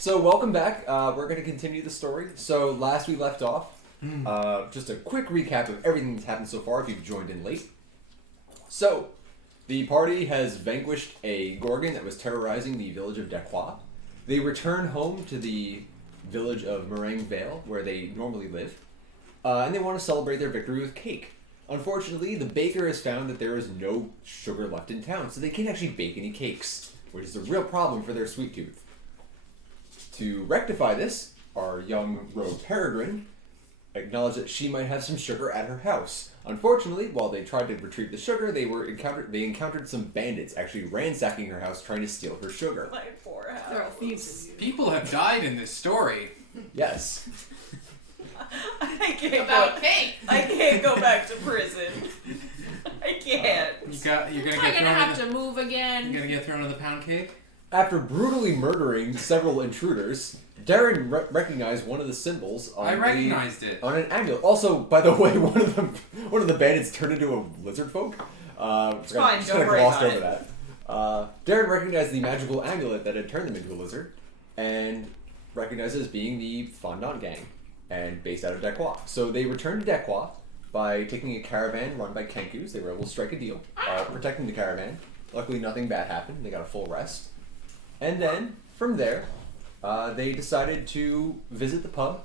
So welcome back. We're going to continue the story. So last we left off, just a quick recap of everything that's happened so far if you've joined in late. So, the party has vanquished a Gorgon that was terrorizing the village of Dequois. They return home to the village of Meringue Vale, where they normally live, and they want to celebrate their victory with cake. Unfortunately, the baker has found that there is no sugar left in town, so they can't actually bake any cakes, which is a real problem for their sweet tooth. To rectify this, our young rogue Peregrine acknowledged that she might have some sugar at her house. Unfortunately, while they tried to retrieve the sugar, they encountered some bandits actually ransacking her house trying to steal her sugar. My poor house. There are thieves. People have died in this story. Yes. I can't About go. cake. I can't go back to prison. I can't. You're gonna Am I get gonna thrown have to move again? You're gonna get thrown in the pound cake. After brutally murdering several intruders, Darren recognized one of the symbols on I recognized it. on an amulet. Also, by the way, one of the bandits turned into a lizard folk. It's fine, Just don't kind of worry glossed about over it. that. Darren recognized the magical amulet that had turned them into a lizard, and recognized it as being the Fondant Gang, and based out of Dequois. So they returned to Dequois by taking a caravan run by Kenkus. They were able to strike a deal, protecting the caravan. Luckily, nothing bad happened. They got a full rest. And then, from there, they decided to visit the pub.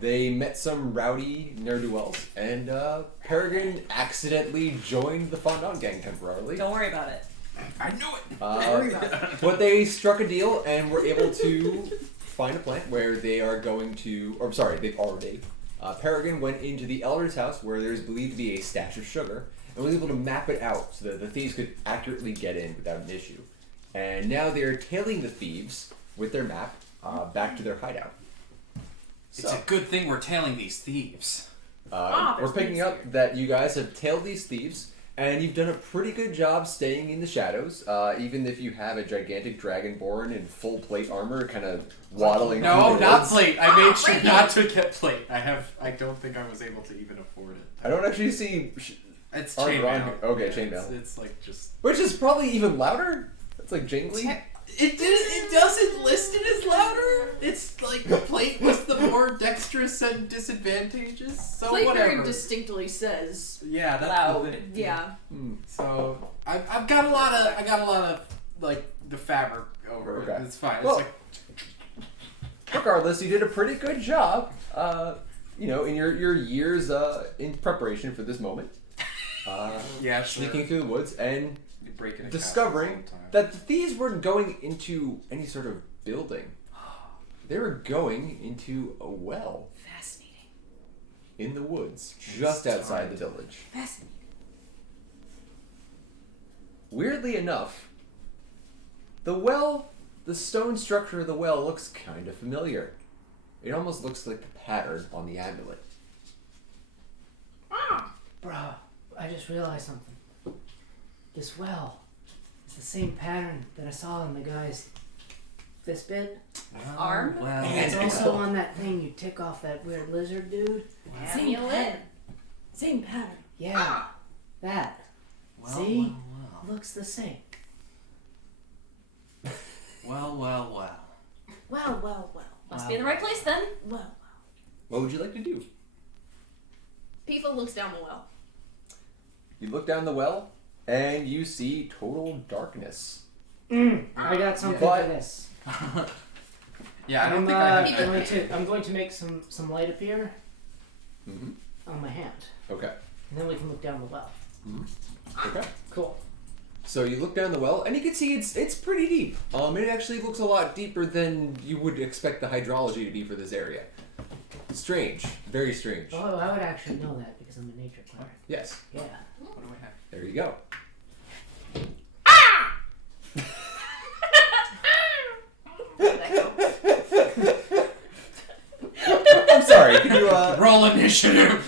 They met some rowdy ne'er-do-wells, and Peregrine accidentally joined the Fondant Gang temporarily. Don't worry about it. I knew it. But they struck a deal and were able to find a plant where they are going to... Or, sorry, they've already... Peregrine went into the elder's house where there's believed to be a stash of sugar, and was able to map it out so that the thieves could accurately get in without an issue. And now they're tailing the thieves with their map back to their hideout. It's a good thing we're tailing these thieves. We're picking up that you guys have tailed these thieves, and you've done a pretty good job staying in the shadows, even if you have a gigantic dragonborn in full plate armor kind of waddling through No, the not woods. plate. I made sure not to get plate. I don't think I was able to even afford it. I don't actually see... It's armor on chainmail. here. Okay, chainmail. It's like just... Which is probably even louder? It's like jingly. It doesn't list it as louder. It's like the plate was the more dexterous and disadvantageous. So Plate very whatever. distinctly says Yeah, that's loud. the thing. Yeah. So I've got a lot of like the fabric over Okay. it. It's fine. Well, it's Regardless, you did a pretty good job, in your years in preparation for this moment. Yeah, sure. Sneaking through the woods and You're breaking a discovering castle all the time. that the thieves weren't going into any sort of building. They were going into a well Fascinating. in the woods, just outside the village. Fascinating. Weirdly enough, the stone structure of the well looks kind of familiar. It almost looks like the pattern on the amulet. Bruh, I just realized something. This well is the same pattern that I saw on the guy's this bit. Arm? Well, And it's also on that thing you tick off that weird lizard dude. Same pattern. Same pattern. Yeah, that. well, See? Looks the same. well. Well. Must be in the right place then. Well. What would you like to do? Pifa looks down the well. You look down the well, and you see total darkness. I got something But- for this. Yeah, I don't think I have. I'm going to make some light appear Mm-hmm. on my hand, Okay. and then we can look down the well. Okay. Cool. So you look down the well, and you can see it's pretty deep. It actually looks a lot deeper than you would expect the hydrology to be for this area. Strange. Very strange. Oh, I would actually know that because I'm a nature cleric. Yes. Yeah. What do we have? There you go. I'm sorry. Can you Roll initiative.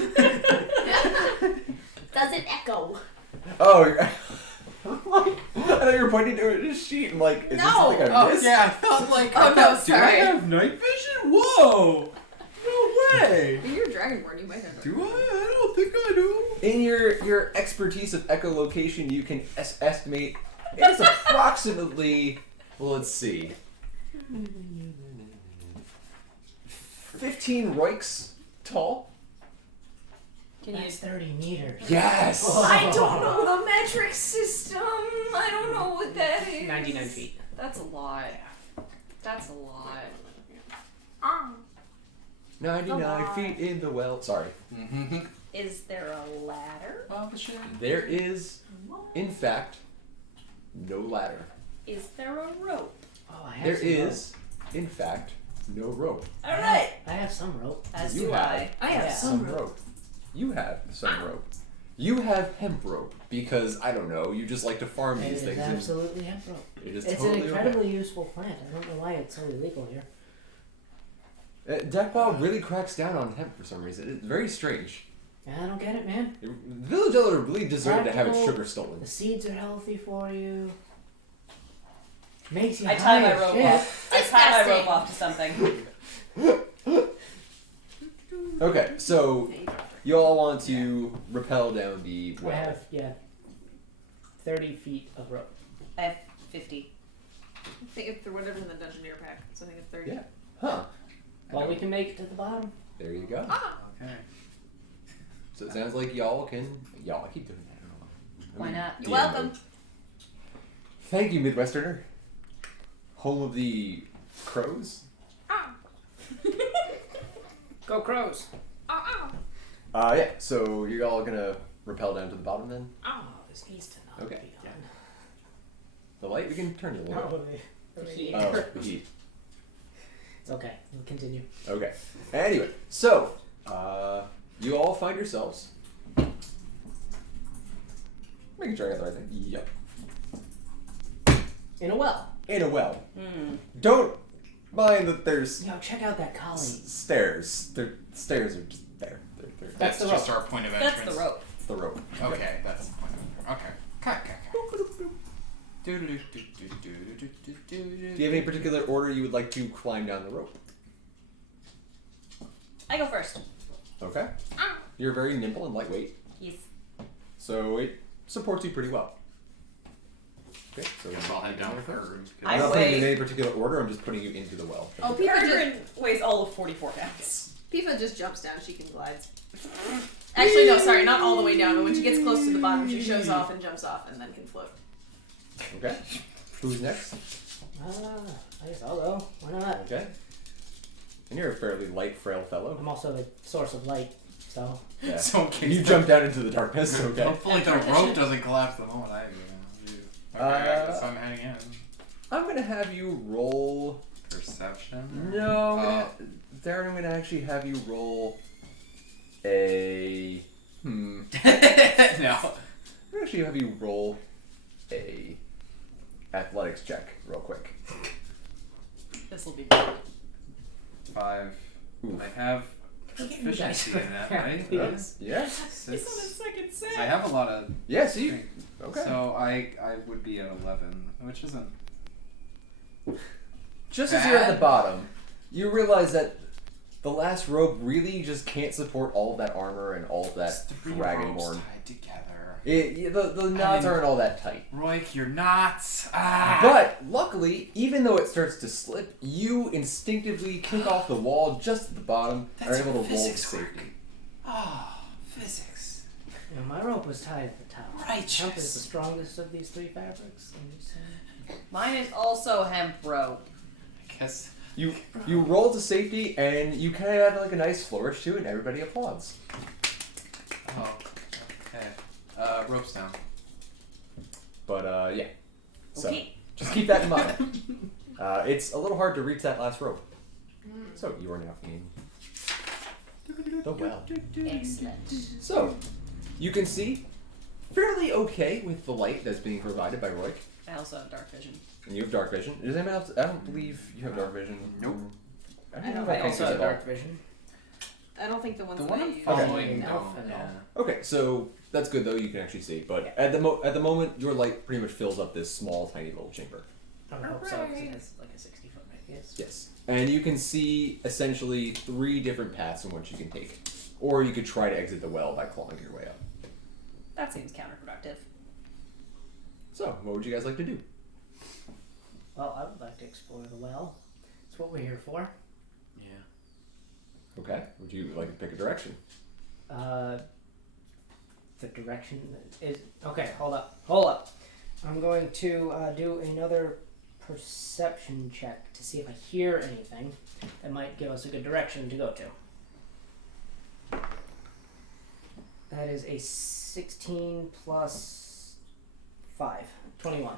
Does it echo? Oh. I thought you were pointing to a sheet. I'm like, is No. this like a Oh mist? yeah, I thought like. Oh, I no, thought, do I sorry. have night vision? Whoa! No way. You're a dragonborn. You might have. Do I? I don't think I do. In your expertise of echolocation, you can estimate it's approximately. Well, let's see. 15 Roiks tall. Can you? That's 30 meters. Yes! I don't know the metric system. I don't know what that is. 99 feet. That's a lot. That's a lot. 99 feet in the well. Sorry. Mm-hmm. Is there a ladder? Well, the shit. There is, in fact, no ladder. Is there a rope? Oh, I have There some is, in fact, no rope. All right. I have some rope. As You do have. I. I have Yeah. some rope. You have some rope. You have hemp rope because, I don't know, you just like to farm It these is things. and absolutely hemp rope. It is It's totally an incredibly useful plant. I don't know why it's so illegal here. okay. Deckball really cracks down on hemp for some reason. It's very strange. I don't get it, man. Village Elder really deserved to have its Practical. sugar stolen. The seeds are healthy for you. Makes you I tie high my as rope shit. off. I tie my rope Disgusting. off to something. Okay, so you all want to rappel down the I well. have, 30 feet of rope. I have 50. I think it's whatever's in the Dungeoneer pack. So I think it's 30. Yeah. Huh. Well, we can make it to the bottom. There you go. Okay. So it sounds like y'all can. Y'all, I keep doing that. I don't know. Why not? You're DM welcome. mode. Thank you, Midwesterner. Home of the crows. Go crows. Yeah. So you're all gonna rappel down to the bottom then. Oh, this needs to not Okay. be on. The light. We can turn it a little. Oh, the heat. Oh, the heat. It's okay. We'll continue. Okay. Anyway, so you all find yourselves. Making sure I got the right thing. Yep. In a well. In a well. Hmm. Don't mind that there's Yo, check out that collie. stairs. The stairs are just there. They're That's the just rope. our point of entrance. That's the rope. It's the rope. Okay, that's the point of entrance. Okay. Do you have any particular order you would like to climb down the rope? I go first. Okay. You're very nimble and lightweight, Yes. so it supports you pretty well. Okay, so Guess I'll head down first. I'm I not putting you in weigh- any particular order, I'm just putting you into the well. Oh, Pifa just, Peregrine weighs all of 44 pounds. Pifa just jumps down. She can glide. Actually, no, sorry, not all the way down. But when she gets close to the bottom, she shows off and jumps off, and then can float. Okay. Who's next? I guess I'll go. Why not? Okay. And you're a fairly light, frail fellow. I'm also the source of light, so. Yeah. So in case You jump down into the darkness, okay? Hopefully the rope doesn't collapse the moment I do. Okay, I guess I'm heading in. I'm gonna have you roll. Perception? No, Darren, I'm gonna actually have you roll a. No. I'm gonna actually have you roll a athletics check real quick. This will be good. 5. Oof. I have efficiency in that, right? Yes. Yes. He's on his second set. I have a lot of. Yes. You. Okay. So I would be at 11, which isn't. Just as you're at the Bad? bottom, you realize that the last rope really just can't support all of that armor and all of that It's 3 dragonborn. ropes tied together. The knots mean- aren't all that tight. Roik, you're not. Ah. But luckily, even though it starts to slip, you instinctively kick off the wall just at the bottom and are That's able to roll to physics work. safety. Oh, physics. You know, my rope was tied at the top. Righteous. Hemp is the strongest of these 3 fabrics. I'm just saying. Mine is also hemp rope. I guess. You roll to safety and you kind of have like a nice flourish to it, and everybody applauds. Oh, okay. Ropes down. But yeah, so Okay. just keep that in mind. It's a little hard to reach that last rope. So you are now in the well. Excellent. So you can see fairly okay with the light that's being provided by Roy. I also have dark vision. And you have dark vision. Does anyone else? I don't believe you have dark vision. Nope. I I don't know don't if think counts Also as have at all. dark vision. I don't think the ones The that one I I'm use. following Okay. don't. Yeah. Okay, so that's good though. You can actually see, but at the moment, your light pretty much fills up this small, tiny little chamber. I would hope so, because it has like a 60-foot radius. Yes, and you can see essentially 3 different paths in which you can take, or you could try to exit the well by clawing your way up. That seems counterproductive. So, what would you guys like to do? Well, I would like to explore the well. It's what we're here for. Yeah. Okay. Would you like to pick a direction? The direction is okay. Hold up. I'm going to do another perception check to see if I hear anything that might give us a good direction to go to. That is a 16 plus 5, 21.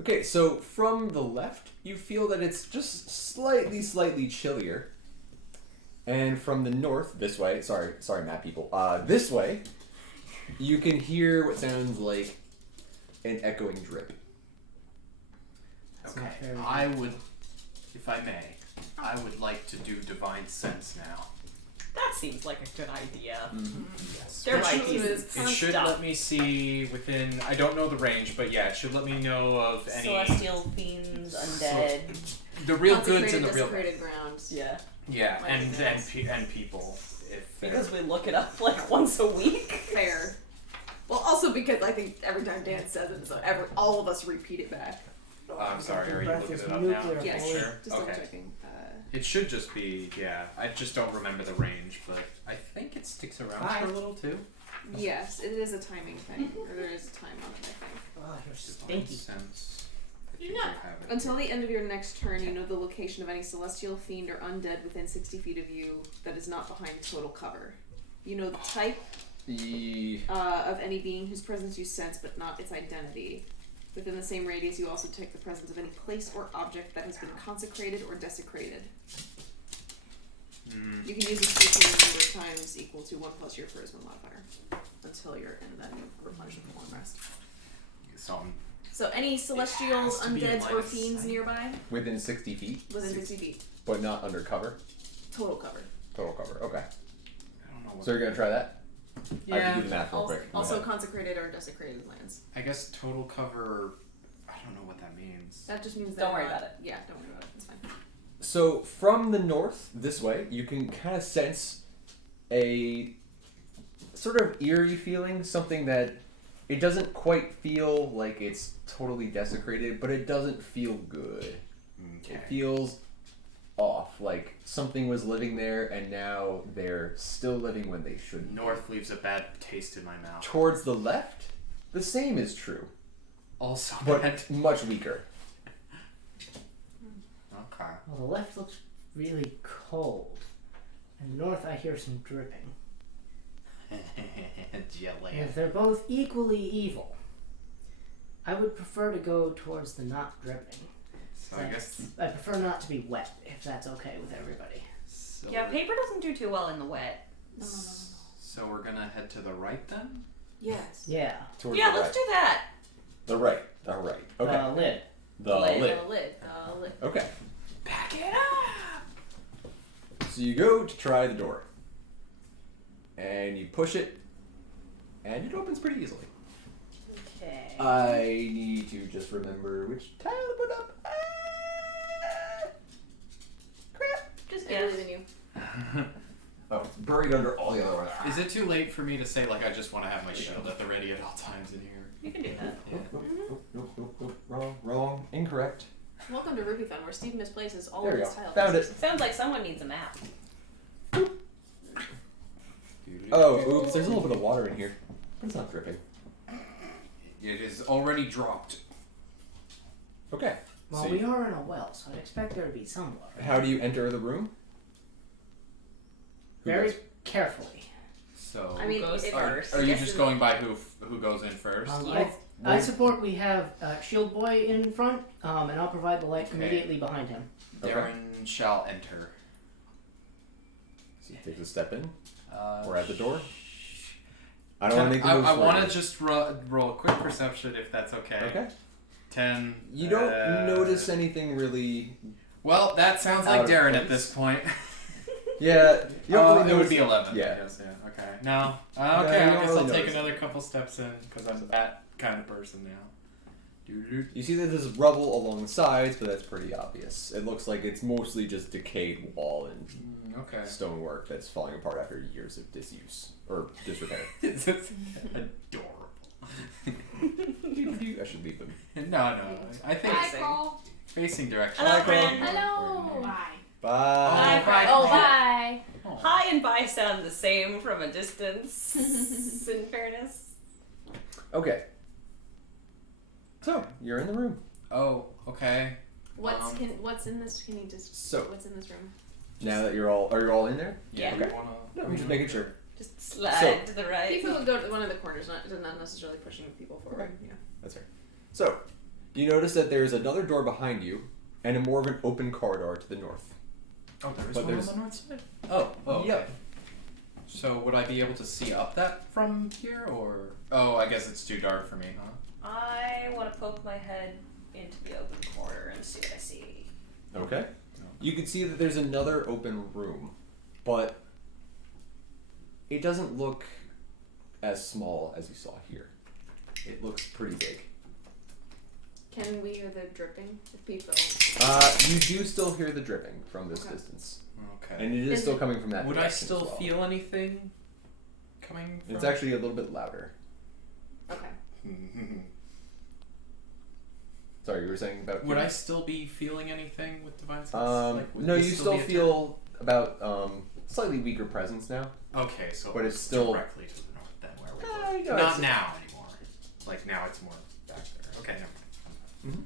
Okay, so from the left, you feel that it's just slightly chillier. And from the north, this way, sorry map people, this way, you can hear what sounds like an echoing drip. That's not Okay. very I would, if I may, I would like to do divine sense now. That seems like a good idea. Yes. There It might should- be It some should stuff. let me see within. I don't know the range, but yeah, it should let me know of any. Celestial fiends, undead. The real goods and the real. desecrated grounds. Yeah. Yeah, Might and be and, nice. and people. If they're- Because we look it up like once a week. Fair. Well, also because I think every time Dan says it, so all of us repeat it back. I'm sorry, are you Breath looking is it up nuclear now? Yes. poison. Sure. Just double Okay. checking. It should just be, yeah. I just don't remember the range, but I think it sticks around Hi. for a little too. Yes, it is a timing thing, or there is a time on it, I think. Oh, you're Divine stinky. sense. I You're think I not- have it. Until the end of your next turn, you know the location of any celestial fiend or undead within 60 feet of you that is not behind total cover. You know the type of any being whose presence you sense, but not its identity. Within the same radius, you also detect the presence of any place or object that has been consecrated or desecrated. You can use this feature a number of times equal to 1 plus your charisma modifier until you're in that replenish with long rest. So So any celestials, has to be in undeads, line or of fiends sight. nearby Within 60 feet, within 60 feet, but not under cover. total cover. Total cover. Okay. I don't know what. So you're gonna try that? I have to do the math real Also, quick. Go also ahead. consecrated or desecrated lands. I guess total cover. I don't know what that means. That just means Don't they're worry not- about it. Yeah, don't worry about it. It's fine. So from the north, this way, you can kind of sense a sort of eerie feeling, something that it doesn't quite feel like it's totally desecrated, but it doesn't feel good. It feels off, like something was living there and now they're still living when they shouldn't. North leaves a bad taste in my mouth. Towards the left, the same is true, Also but bad. much weaker. Okay. Well, the left looks really cold, and the north I hear some dripping. Jelly. And if they're both equally evil, I would prefer to go towards the not dripping. So I guess. I prefer not to be wet, if that's okay with everybody. So Yeah, paper doesn't do too well in the wet. No. So we're gonna head to the right then. Yes. Yeah. Towards Yeah, the let's right. do that. The right. The right. Okay. Lid. The lid. lid. Lid. Lid. Okay. Back it up. So you go to try the door. And you push it. And it opens pretty easily. Okay. I need to just remember which tile to put up. Crap. Just I guess. believe in you. Oh, it's buried under all the other ones. Is it too late for me to say like I just want to have my shield at the ready at all times in here? You can do that. Nope. Wrong. Incorrect. Welcome to Rupeethon, where Steve misplaces all There of you his go. tile Found pieces. it. Sounds like someone needs a map. Oh, oops. There's a little bit of water in here. But it's not dripping. It is already dropped. Okay. Well, So we are in a well, so I'd expect there to be some water. how do you enter the room? Who Very goes? carefully. So I mean, goes if- first? are you Yes, just and- going by who goes in first? I support we have Shield Boy in front, and I'll provide the light Okay. immediately behind him. Okay. Darren shall enter. So he takes a step in. Uh, Or at the door. I don't want to make the I moves for want you. to just roll a quick perception if that's okay. Okay. 10. You don't notice anything really. Well, that sounds Out like of Darren at place. this point. Yeah. You don't really It would notice- be 11. Yeah. I guess, yeah. Okay. No. No, Okay, you I don't guess really I'll take notice. another couple steps in because I'm that kind of person now. You see that there's rubble along the sides, but that's pretty obvious. It looks like it's mostly just decayed wall and Okay. stonework that's falling apart after years of disuse or disrepair. This is adorable. I should leave them. No. I think Cole. facing direction. Hello, Hi, Cole. friend. Hello. Bye. Bye. Bye, friend. Oh, bye. I sound the same from a distance, in fairness. Okay. So, you're in the room. Oh, okay. What's in this? Can you just? So- What's in this room? Now that are you all in there? Yeah. We Okay. wanna, No, I'm just making sure. Just slide So- to the right. People would go to one of the corners, not necessarily pushing people forward. Okay. Yeah. That's fair. So, you notice that there's another door behind you and a more of an open corridor to the north. Oh, there is But one on there's- the north side? Oh, okay. Yep. So would I be able to see up that from here, or... Oh, I guess it's too dark for me, huh? I want to poke my head into the open corner and see what I see. Okay. You can see that there's another open room, but it doesn't look as small as you saw here. It looks pretty big. Can we hear the dripping of people? You do still hear the dripping from this Okay. distance, Okay. and it is still coming from that Would I direction still as well. feel anything coming from... It's actually a little bit louder. Okay. Sorry, you were saying about... Would I still be feeling anything with Divine Sense? Would no, this you be still a turn? feel about slightly weaker presence now. Okay, so But it's still- directly to the north then where we no, were. Not it's- now anymore. Like now it's more back there. Okay, never mind.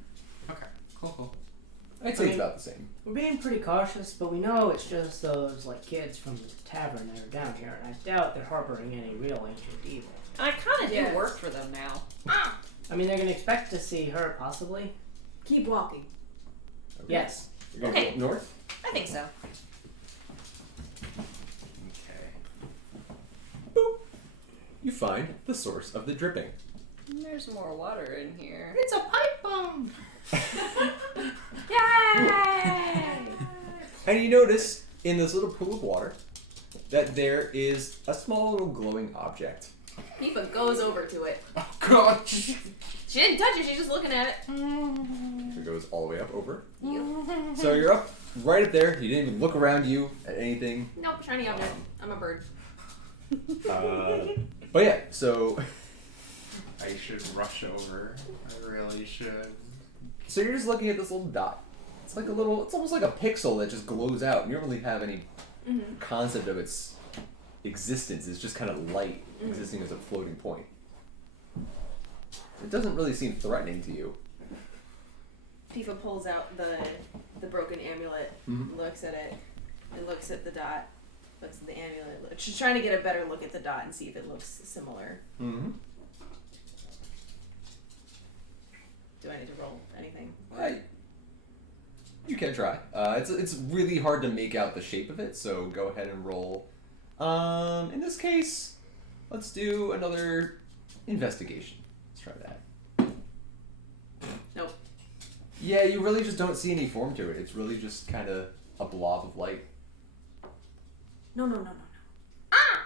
Okay, cool. I'd say it's about the same. We're being pretty cautious, but we know it's just those like kids from the tavern that are down here, and I doubt they're harboring any real ancient evil. I kind of Yes. do work for them now. I mean, they're gonna expect to see her, possibly. Keep walking. Okay. Yes. You're gonna Okay. go north? I think so. Okay. You find the source of the dripping. There's more water in here. It's a pipe bomb. Yay! And you notice in this little pool of water that there is a small little glowing object. Tifa goes over to it. Oh god! She didn't touch it. She's just looking at it. So it goes all the way up over. You. So you're up, right up there. You didn't even look around you at anything. Nope. Shiny object. I'm a bird. But yeah, so I should rush over. I really should. so you're just looking at this little dot. It's like a little. It's almost like a pixel that just glows out. You don't really have any concept of its existence. It's just kind of light existing as a floating point. It doesn't really seem threatening to you. Tifa pulls out the broken amulet, looks at it, and looks at the dot. Looks at the amulet. She's trying to get a better look at the dot and see if it looks similar. Mm-hmm. Do I need to roll anything? You can try. It's really hard to make out the shape of it, so go ahead and roll. In this case, let's do another investigation. Let's try that. Nope. Yeah, you really just don't see any form to it. It's really just kind of a blob of light. No. Ah!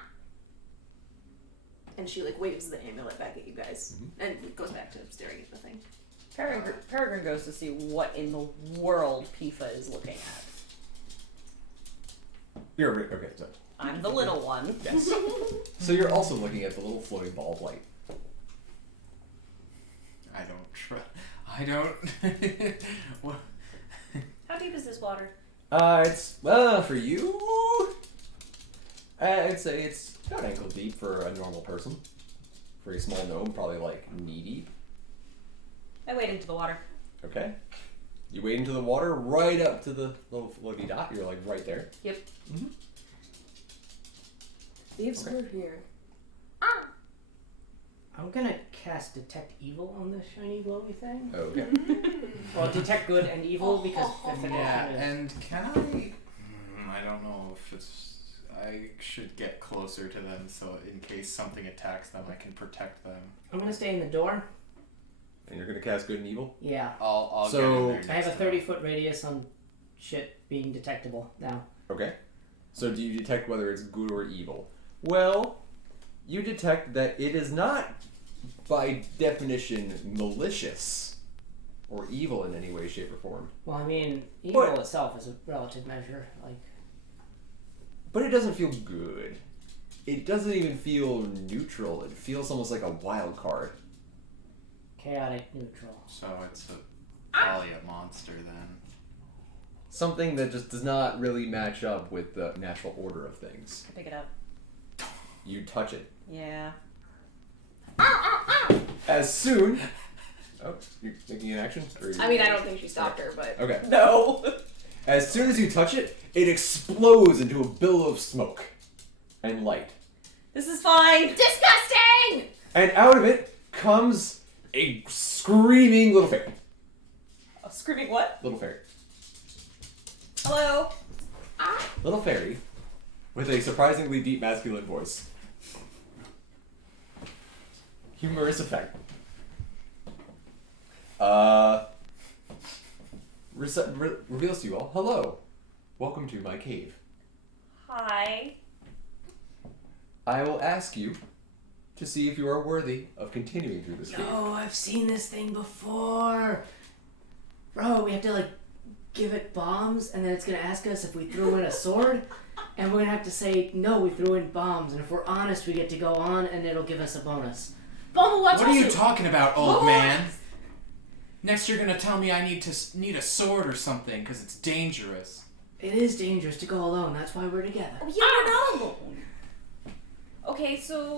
And she like waves the amulet back at you guys, and goes back to staring at the thing. Peregrine goes to see what in the world Pifa is looking at. Okay, so I'm the little one. yes. So you're also looking at the little floating ball of light. I don't. What? How deep is this water? It's for you. I'd say it's about ankle deep for a normal person. For a small gnome, probably like knee deep. I wade into the water. Okay. You wade into the water right up to the little floaty dot. You're like right there. Yep. Thieves Okay. were here. I'm gonna cast Detect Evil on this shiny glowy thing. Okay. Well, Detect Good and Evil because fifth Yeah, edition is. and can I don't know if it's. I should get closer to them so in case something attacks them, I can protect them. I'm gonna stay in the door. And you're gonna cast good and evil. Yeah. I'll So- get in there I have a next time. 30-foot radius on shit being detectable now. Okay. So do you detect whether it's good or evil? Well, you detect that it is not, by definition, malicious or evil in any way, shape, or form. Well, I mean, evil What? itself is a relative measure. Like, But it doesn't feel good. It doesn't even feel neutral. It feels almost like a wild card. chaotic neutral. So it's probably a monster then. something that just does not really match up with the natural order of things. Pick it up. You touch it. Yeah. As soon... Oh, you're making an action? Or I mean, I don't think she stopped her, but Okay. no. As soon as you touch it, it explodes into a billow of smoke and light. This is fine. Disgusting. And out of it comes a screaming little fairy. Oh, screaming what? Little fairy. Hello. Little fairy with a surprisingly deep masculine voice. Humorous effect. Reveals to you all, hello. Welcome to my cave. Hi. I will ask you to see if you are worthy of continuing through this cave. No, I've seen this thing before. Bro, we have to like give it bombs, and then it's gonna ask us if we threw in a sword, and we're gonna have to say no, we threw in bombs, and if we're honest, we get to go on, and it'll give us a bonus. What are you talking about, old man? Next you're gonna tell me I need a sword or something because it's dangerous. It is dangerous to go alone. That's why we're together. Oh, yeah, we're not alone. Okay, so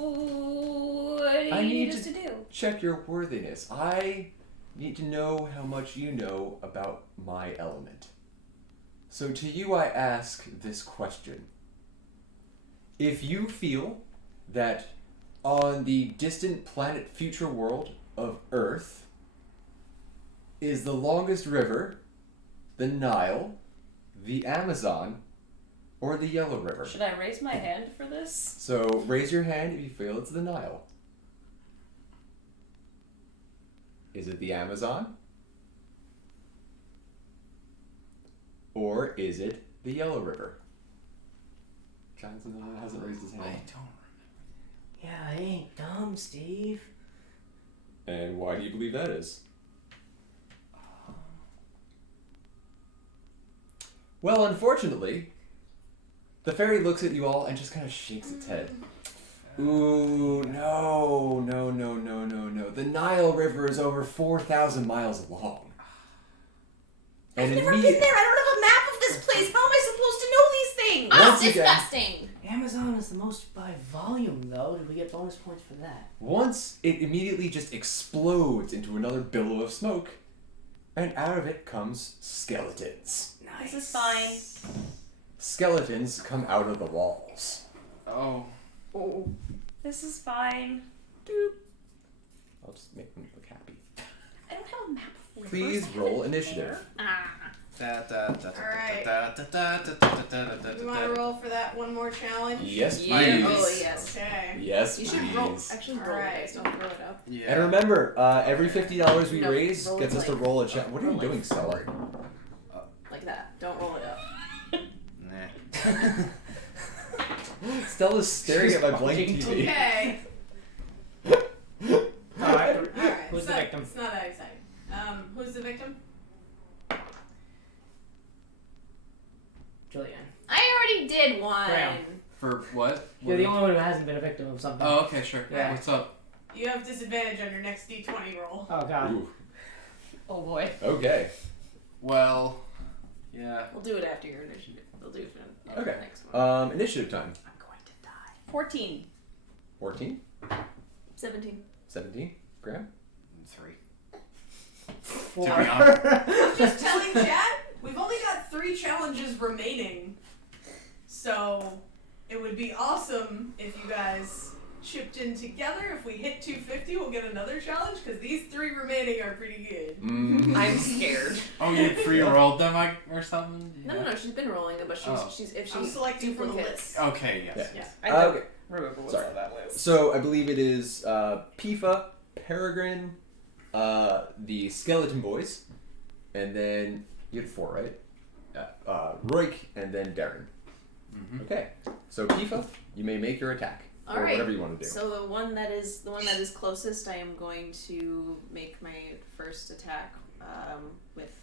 what do I you need need us to- to do? Check your worthiness. I need to know how much you know about my element. So to you I ask this question. If you feel that on the distant planet future world of Earth is the longest river, the Nile, the Amazon, or the Yellow River. Should I raise my hand for this? So raise your hand if you feel it's the Nile. Is it the Amazon? Or is it the Yellow River? Johnson hasn't raised his I hand. don't. Yeah, I ain't dumb, Steve. And why do you believe that is? Well, unfortunately, the fairy looks at you all and just kind of shakes its head. Ooh, no. The Nile River is over 4,000 miles long. I've And never been there. I don't have a map of this place. How am I supposed to know these things? Once again- Disgusting. Amazon is the most by volume, though. Did we get bonus points for that? Once it immediately just explodes into another billow of smoke, and out of it comes skeletons. Nice. This is fine. Skeletons come out of the walls. Oh. Oh. This is fine. I'll just make them look happy. I don't have a map of rivers. Please I have roll it initiative. there. Ah. Alright. You want to roll for that one more challenge? Yes, Yeah. please. Oh, yes. Okay. Yes, You please. should roll. Actually, roll Alright. the dice. Don't throw it up. Yeah. And remember, every $50 we No, raise roll gets it us to like- roll a check. What are you roll like doing, Stella? forward. Like that. Don't roll it up. Nah. Stella's staring at my blank watching TV. Okay. Alright, Alright. who's the victim? It's not that exciting. Who's the victim? Julianne. I already did one. Graham. For what? You're the only one who hasn't been a victim of something. Oh, okay, sure. Yeah. What's up? You have disadvantage on your next D20 roll. Oh, God. Ooh, Oh boy. okay. Well, yeah. We'll do it after your initiative. We'll do it for Okay. the next one. Initiative time. I'm going to die. 14. 14, 17. 17, Graham? 3. Four. To be honest. Just telling Chad, we've only got 3 challenges remaining. So, it would be awesome if you guys chipped in together. If we hit 250, we'll get another challenge, because these 3 remaining are pretty good. Mm. I'm scared. Oh, you pre-rolled them or something? No, she's been rolling them, but she's if I'm she selecting from the duplicates. list. Okay, yes. Yeah. I don't Okay. remember what's Sorry. on that list. So I believe it is Pifa, Peregrine, the Skeleton Boys, and then you had 4, right? Roik, and then Darren. Mm-hmm. Okay. So Pifa, you may make your attack All or right. whatever you want to do. So the one that is closest, I am going to make my first attack with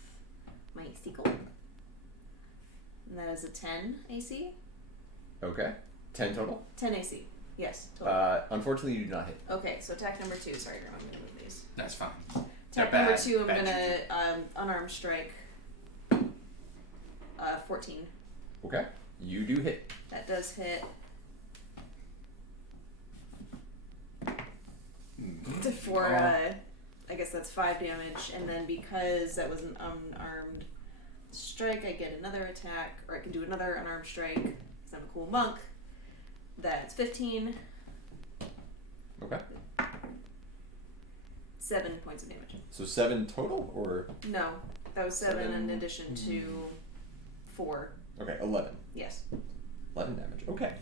my sickle, and that is a 10 AC. Okay. 10 total. 10 AC. Yes. Total. Unfortunately, you do not hit. Okay, so attack number 2. Sorry, I'm gonna move these. That's fine. Attack They're number bad- 2, I'm bad gonna unarmed strike. 14. Okay. You do hit. That does hit. For, I guess that's 5 damage, and then because that was an unarmed strike, I get another attack, or I can do another unarmed strike, because I'm a cool monk. That's 15. Okay. 7 points of damage. So 7 total, or? No, that was 7 in addition to 4. Okay, 11. Yes. 11 damage. Okay.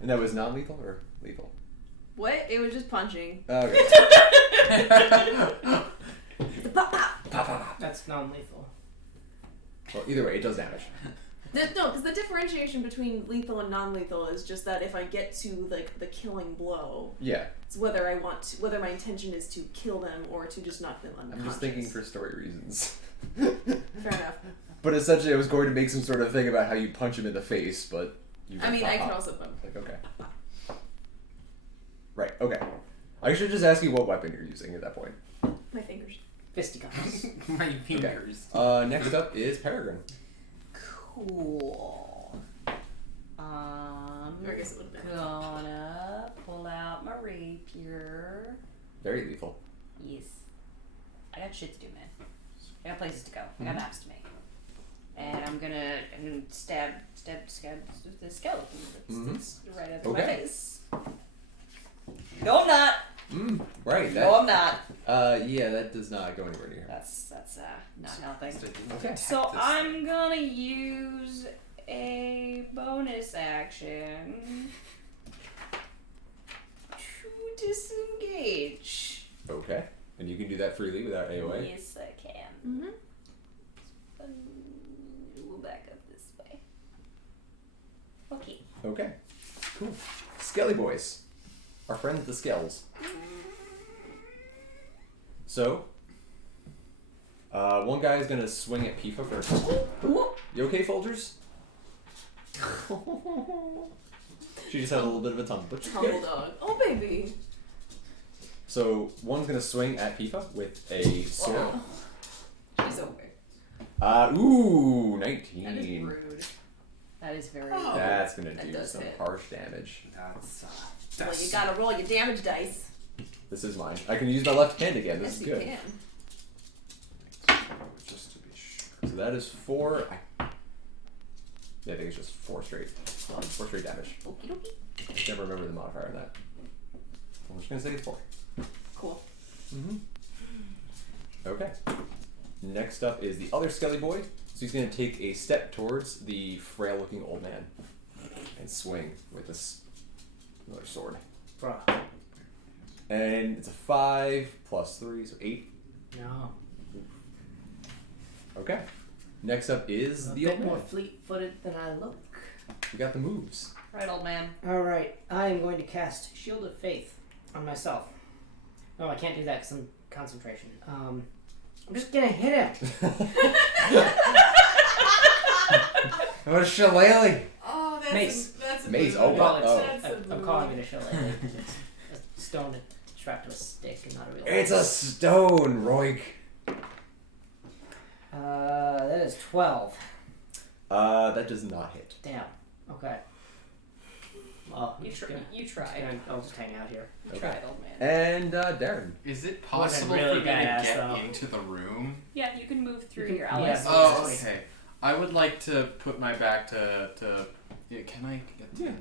And that was non-lethal or lethal? What? It was just punching. Okay. That's non-lethal. Well, either way, it does damage. No, because the differentiation between lethal and non-lethal is just that if I get to like the killing blow, Yeah. it's whether I want to, whether my intention is to kill them or to just knock them unconscious. I'm just thinking for story reasons. Fair enough. But essentially, I was going to make some sort of thing about how you punch him in the face, but you. I mean, I could also put Like, okay. Right. Okay. I should just ask you what weapon you're using at that point. my fingers. Fisticuffs. My fingers. Next up is Peregrine. Cool. Or I guess it would have been. Gonna pull out my rapier. Very lethal. Yes. I got shit to do, man. I got places to go. I got maps to make. And I'm gonna stab the skeleton that's right under my Okay. face. No, I'm not. Right. No, I'm not. Yeah, that does not go anywhere near. That's not helping. Okay. So I'm gonna use a bonus action to disengage. Okay. And you can do that freely without AOA. Yes, I can. Mm-hmm. We'll back up this way. Okay. Okay. Cool. Skelly boys. Our friends the Skells. So, one guy is gonna swing at Pifa first. You okay, Folgers? She just had a little bit of a tumble, but she's Humble good. dog. Oh, baby. So, one's gonna swing at Pifa with a sword. She's okay. Ooh, That is 19. rude. That is very. Oh. That's gonna That do does some hit. harsh damage. Well, you gotta roll your damage dice. This is mine. I can use my left hand again. This Yes, is you good. can. Just to be sure. So that is 4. Yeah, I think it's just 4 straight. 4 straight damage. Okie dokie. I can't remember the modifier on that. I'm just gonna say it's 4. Cool. Okay. Next up is the other Skelly boy. So he's gonna take a step towards the frail-looking old man and swing with this another sword. Bruh. And it's a 5 plus 3, so 8. No. Okay. Next up is A the bit old more man. fleet-footed than I look. We got the moves. Right, old man. Alright, I am going to cast Shield of Faith on myself. No, I can't do that because I'm concentration. I'm just gonna hit him. What a shillelagh! Oh, Mace. That's a Mace, move. oh, Well, oh. That's a I'm move. calling it a shillelagh because it's a stone strapped to a stick and not a real It's a stone, Roig. That is 12. That does not hit. Damn. Okay. Well, You tried. I'll just hang out here. You Okay. tried, old man. And Darren. Is it possible really for me to badass, get though. into the room? Yeah, you can move through can- your yeah. allies. Oh, Yes. okay. I would like to put my back to yeah, can I get to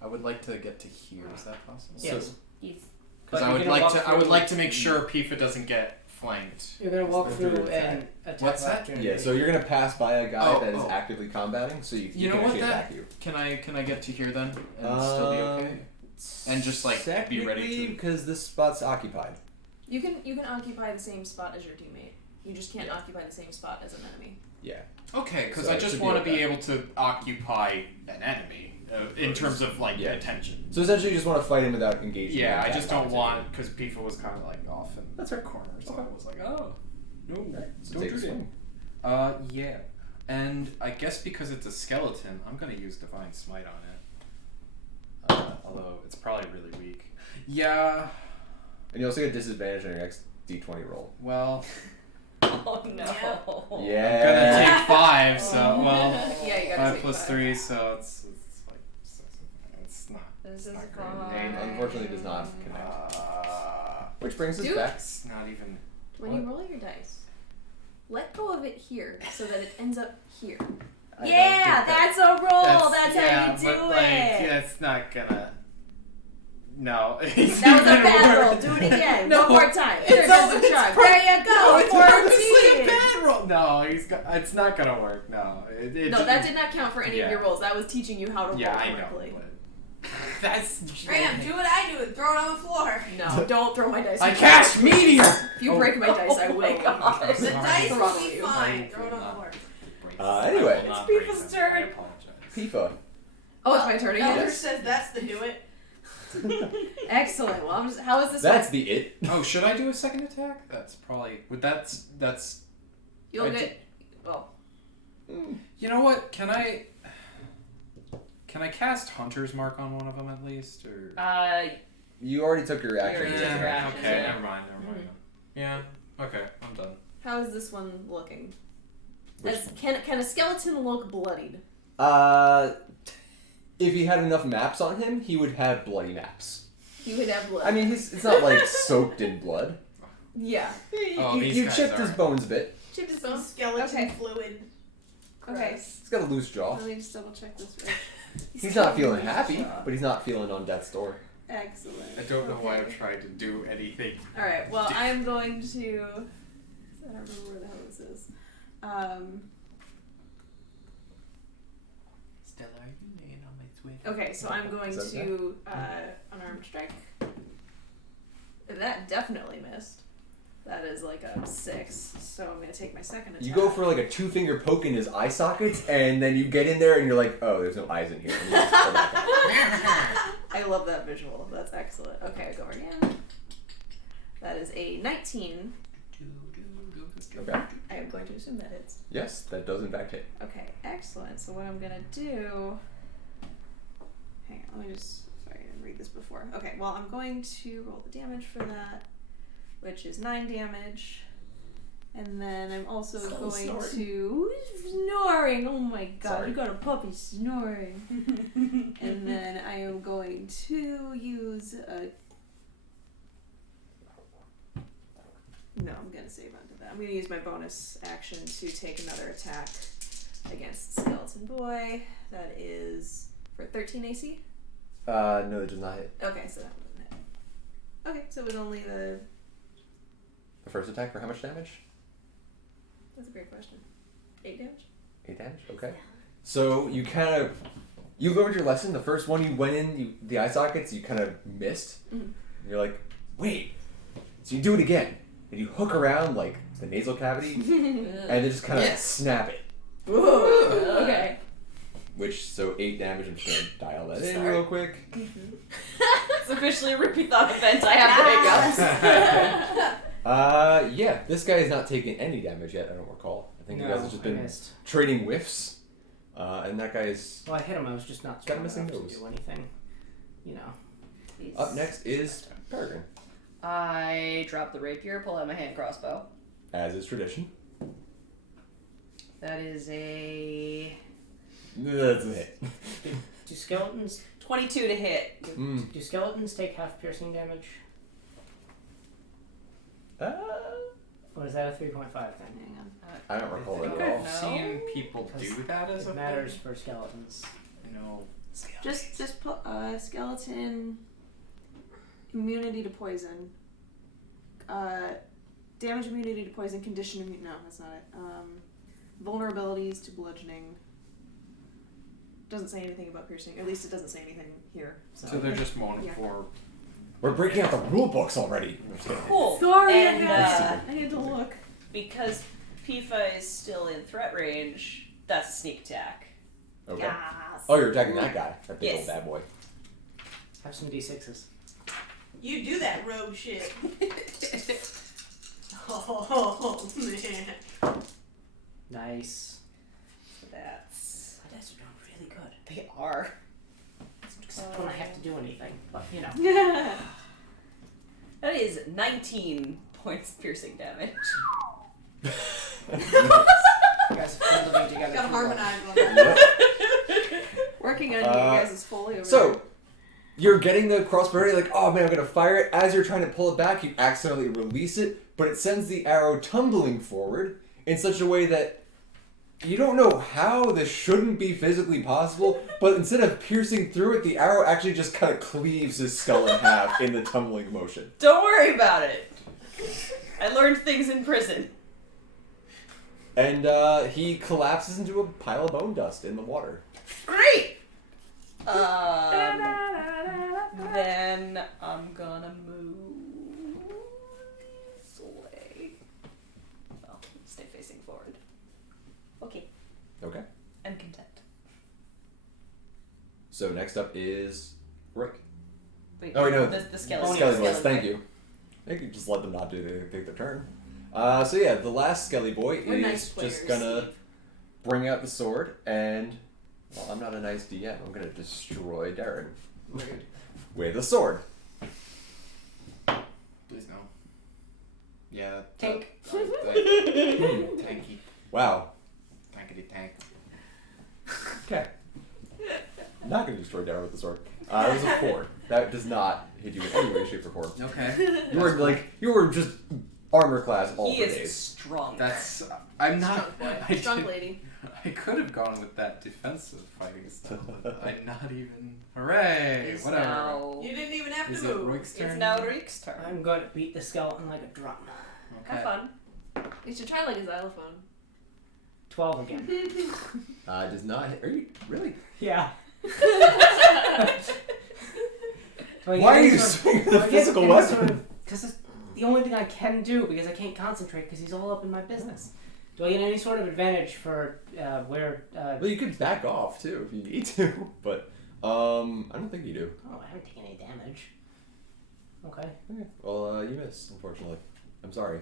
I would like to get to here. Is that possible? Yes. Yes. Because But I you're would gonna like walk to I would through- like to make sure Pifa doesn't get flanked. You're gonna walk Let's through do an and attack What's of that? opportunity. Yeah, so you're gonna pass by a guy Oh, that is oh. actively combating, so you You know can what, actually that- attack you. Can I get to here then and still be okay? And just like be ready Technically, to. because this spot's occupied. You can occupy the same spot as your teammate. You just can't Yeah. occupy the same spot as an enemy. Yeah. Okay, because So I it just should be want to okay. be able to occupy an enemy in terms of like Yeah. attention. So essentially, you just want to fight him without engaging. in Yeah, I attack just don't opportunity. want because Pifa was kind of like off in That's the right. corner, so Okay. I was like, oh, no, Right, so don't take do a that. swing. Yeah, and I guess because it's a skeleton, I'm gonna use Divine Smite on it. Although it's probably really weak. Yeah, And you also get disadvantage on your next d20 roll. well, Oh no. Yeah. I'm gonna take 5, so well. Yeah, you gotta 5 take plus 5. 3, so it's like it's not. This is not great. fine. Unfortunately, does not connect. Which brings us Dude. back. It's not even. When you roll your dice, let go of it here so that it ends up here. I don't Yeah, think that's a roll. That's yeah, how you do but, like, it. that's not gonna. No. That was a bad roll. Do it again. No, One more time. it's There all- goes the it's charm. per- There you No, go. it's purposely 14. a bad roll. No, it's not gonna work. No. No, that did not count for any Yeah. of your rolls. That was teaching you how to Yeah, roll I know. correctly. But that's. Graham, do what I do and throw it on the floor. No, don't throw my dice. I cast meteor. If you break my dice, I will. my God. The Sorry. dice will Throttle be you. fine. Throw it on the floor. Anyway. I will not It's break Pifa's them. turn. I apologize. Pifa. Oh, it's my turn again. Elder says that's the do it. Excellent. Well, how is this? That's the it. Oh, should I do a second attack? That's probably. That's. You'll I get. Well, You know what? Can I cast Hunter's Mark on one of them at least, or? You already took your action. already took your action. Okay, Yeah. never mind. Yeah. Okay, I'm done. how is this one looking? Which- Can a skeleton look bloodied? If he had enough maps on him, he would have bloody maps. He would have blood. I mean, it's not like soaked in blood. yeah. Oh, these You guys chipped his are. bones a bit. Chipped his Some bones. skeleton Okay. fluid. Okay. He's got a loose jaw. Let me just double check this. Right. He's not feeling happy, but he's not feeling on death's door. Excellent. I don't know why Okay. I've tried to do anything. All right. Well, I am going to. I don't remember where the hell this is. Stella, are you laying on my twig? Okay, so I'm going Is that to unarmed strike. That definitely missed. That is like a 6. So I'm gonna take my second attack. You go for like a 2-finger poke in his eye sockets, and then you get in there and you're like, oh, there's no eyes in here. And you just pull back out. I love that visual. That's excellent. Okay, I go again. That is a 19. Okay. I am going to assume that hits. Yes, that does in fact hit. Okay, excellent. So what I'm gonna do. Hang on, let me just. Sorry, I didn't read this before. Okay, well, I'm going to roll the damage for that, which is 9 damage. And then I'm also going to. Snoring! Oh my god, Sorry. you got a puppy snoring. And then I am going to use a. No, I'm gonna save onto that. I'm gonna use my bonus action to take another attack against Skeleton Boy. That is for 13 AC. No, it does not hit. Okay, so that wouldn't hit. Okay, so it was only the. The first attack for how much damage? That's a great question. 8 damage? 8 damage? Okay. So you kind of. You learned your lesson. The first one you went in, the eye sockets, you kind of missed. Mhm. And you're like, wait. So you do it again. And you hook around like the nasal cavity and then just kind of snap it. Whoa! Okay. Which, so 8 damage. I'm just going to dial that in Sorry. real quick. It's officially a Rupeethon event. I have the hiccups. Yeah, this guy is not taking any damage yet, I don't recall. I think you guys have just I been missed. trading whiffs. And that guy is... Well, I hit him. I was just not Got a strong missing enough nose. to do anything. You know. Up next is Peregrine, I drop the rapier, pull out my hand crossbow. as is tradition. That is a That's it. Do skeletons 22 to hit. Mm. do skeletons take half piercing damage? Or is that a 3.5 thing? Hang on. I don't recall it I at think all. I've seen people do that as a It matters for skeletons. thing. No. Just put skeleton immunity to poison. Damage immunity to poison, condition immunity. No, that's not it. Vulnerabilities to bludgeoning. Doesn't say anything about piercing. At least it doesn't say anything here. So they're just mono Yeah. for. We're breaking out the rule books already. I'm just kidding. Cool. Sorry, And I had to look. because Pifa is still in threat range, that's a sneak attack. Okay. Yes. Oh, you're attacking that guy. That big Yes. old bad boy. Have some d6s. You do that rogue shit. Oh man. Nice. That's My dice are doing really good. they are. Except when I have to do anything. But, you know. That is 19 points of piercing damage. You guys are living together. Gotta too long. harmonize on that. Yep. Working on you guys is fully over So, you're getting the crossbow ready, like, oh man, I'm gonna fire it. As you're trying to pull it back, you accidentally release it, but it sends the arrow tumbling forward in such a way that you don't know how this shouldn't be physically possible, but instead of piercing through it, the arrow actually just kind of cleaves his skull in half in the tumbling motion. Don't worry about it. I learned things in prison. And he collapses into a pile of bone dust in the water. Great. Then I'm gonna move this way. Well, stay facing forward. Okay. Okay. I'm content. So next up is Rick. Wait, Oh, wait, no. The skeleton. Oh, Skelly yeah. boys, thank you. I think you just let them not take their turn. So yeah, the last Skelly boy We're is nice players, just gonna Steve. bring out the sword and, well, I'm not a nice DM. I'm gonna destroy Darren with a sword. Please no. Yeah. Tank. Tanky. Wow. Tankety tank. Okay. Not gonna destroy Darren with the sword. It was a 4. That does not hit you in any way, shape, or form. Okay. You were just armor class all He for is days. strong. That's. I'm not. I Strong did- lady. I could have gone with that defensive fighting stuff. I'm not even. Hooray! Is Whatever. now. You didn't even have Is to it move. Royk's turn? It's now Rick's turn. I'm going to beat the skeleton like a drum. Okay. Have fun. You should try like a xylophone. 12 again. Does not hit. Are you really? Yeah. Why are you swinging the physical weapon? Because it's the only thing I can do because I can't concentrate because he's all up in my business. Do I get any sort of advantage for where... Well, you could back off too if you need to, but I don't think you do. Oh, I haven't taken any damage. Okay. Okay. Well, you missed, unfortunately. I'm sorry.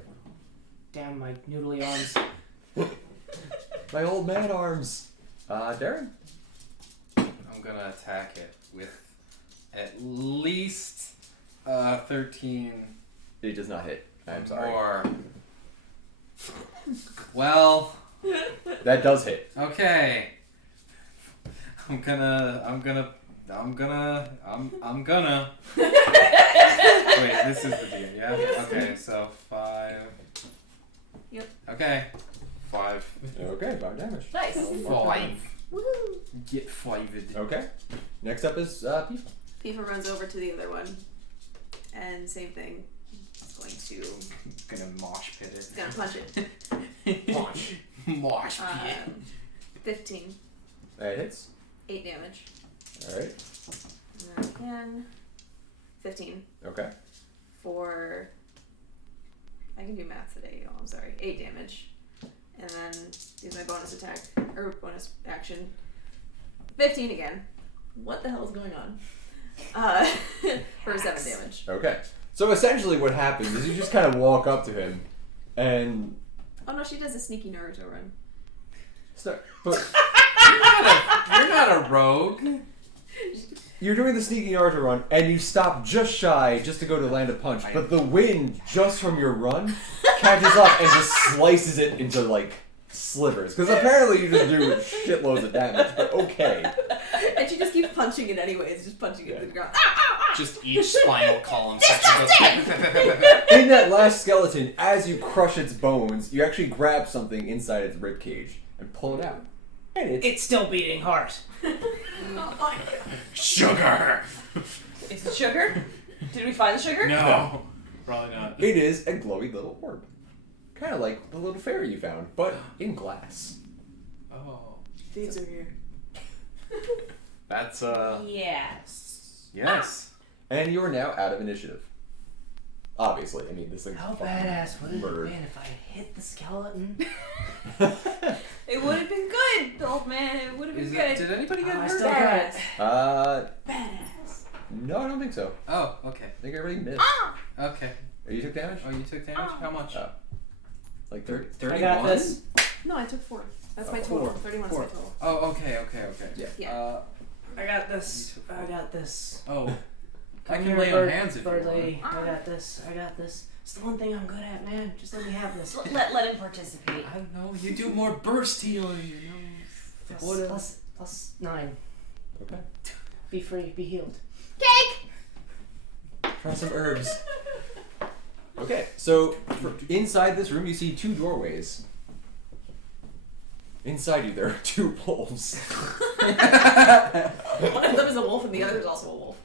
Damn my noodly arms. My old man arms. Darren? I'm gonna attack it with at least 13 It does not hit. I'm sorry. more. Well, That does hit. okay. I'm gonna. Wait, this is the DM, yeah? Okay, so 5. Yep. Okay. 5. Okay, 5 damage. Nice. 5. Get 5'd. Okay. Next up is people. Tifa runs over to the other one. And same thing. He's going to... Gonna mosh pit it. He's gonna punch it. Launch. Mosh pit. 15. That hits. 8 damage. Alright. And then again. 15. Okay. For... I can do math today, y'all. I'm sorry. 8 damage. And then use my bonus attack. Or bonus action. 15 again. What the hell is going on? For 7 damage. Okay. So essentially what happens is you just kind of walk up to him and Oh no, she does a sneaky Naruto run. start. But You're not a rogue. you're doing the sneaking Naruto run and you stop just shy just to go to land a punch, but the wind just from your run catches up and just slices it into like slivers. Because apparently you just do shitloads of damage, but okay. And she just keeps punching it anyways, just punching it to the ground. Just each spinal column section goes. In that last skeleton, as you crush its bones, you actually grab something inside its ribcage and pull it out. And It's still beating hard. Oh my god. Sugar. Is it sugar? Did we find the sugar? No, probably not. it is a glowy little orb. Kind of like the little fairy you found, but in glass. Oh, Thieves are here. that's Yes. yes. And you are now out of initiative. Obviously, I mean, this thing's How fucking badass would it have murdered. been if I hit the skeleton? It would have been good, old man. It would have been Is good. it, did anybody get I hurt? still got it. Badass. No, I don't think so. Oh, okay. I think everybody missed. Okay. Oh, you took damage? Oh, you took damage? How much? Oh. Like 30? 31? I got this. No, I took 4. That's Oh, my total. 4. 31 is my total. Oh, okay. Yeah. Yeah. I got this. I got this. Oh. I Come can here, lay on hands if you bird want. lady. I got this. I got this. It's the one thing I'm good at, man. Just let me have this. Let him participate. I don't know. You do more burst healing, you know. Plus 9. Okay. Be free, be healed. Cake! Try some herbs. Okay, so inside this room you see 2 doorways. Inside you there are 2 wolves. One of them is a wolf and the other is also a wolf.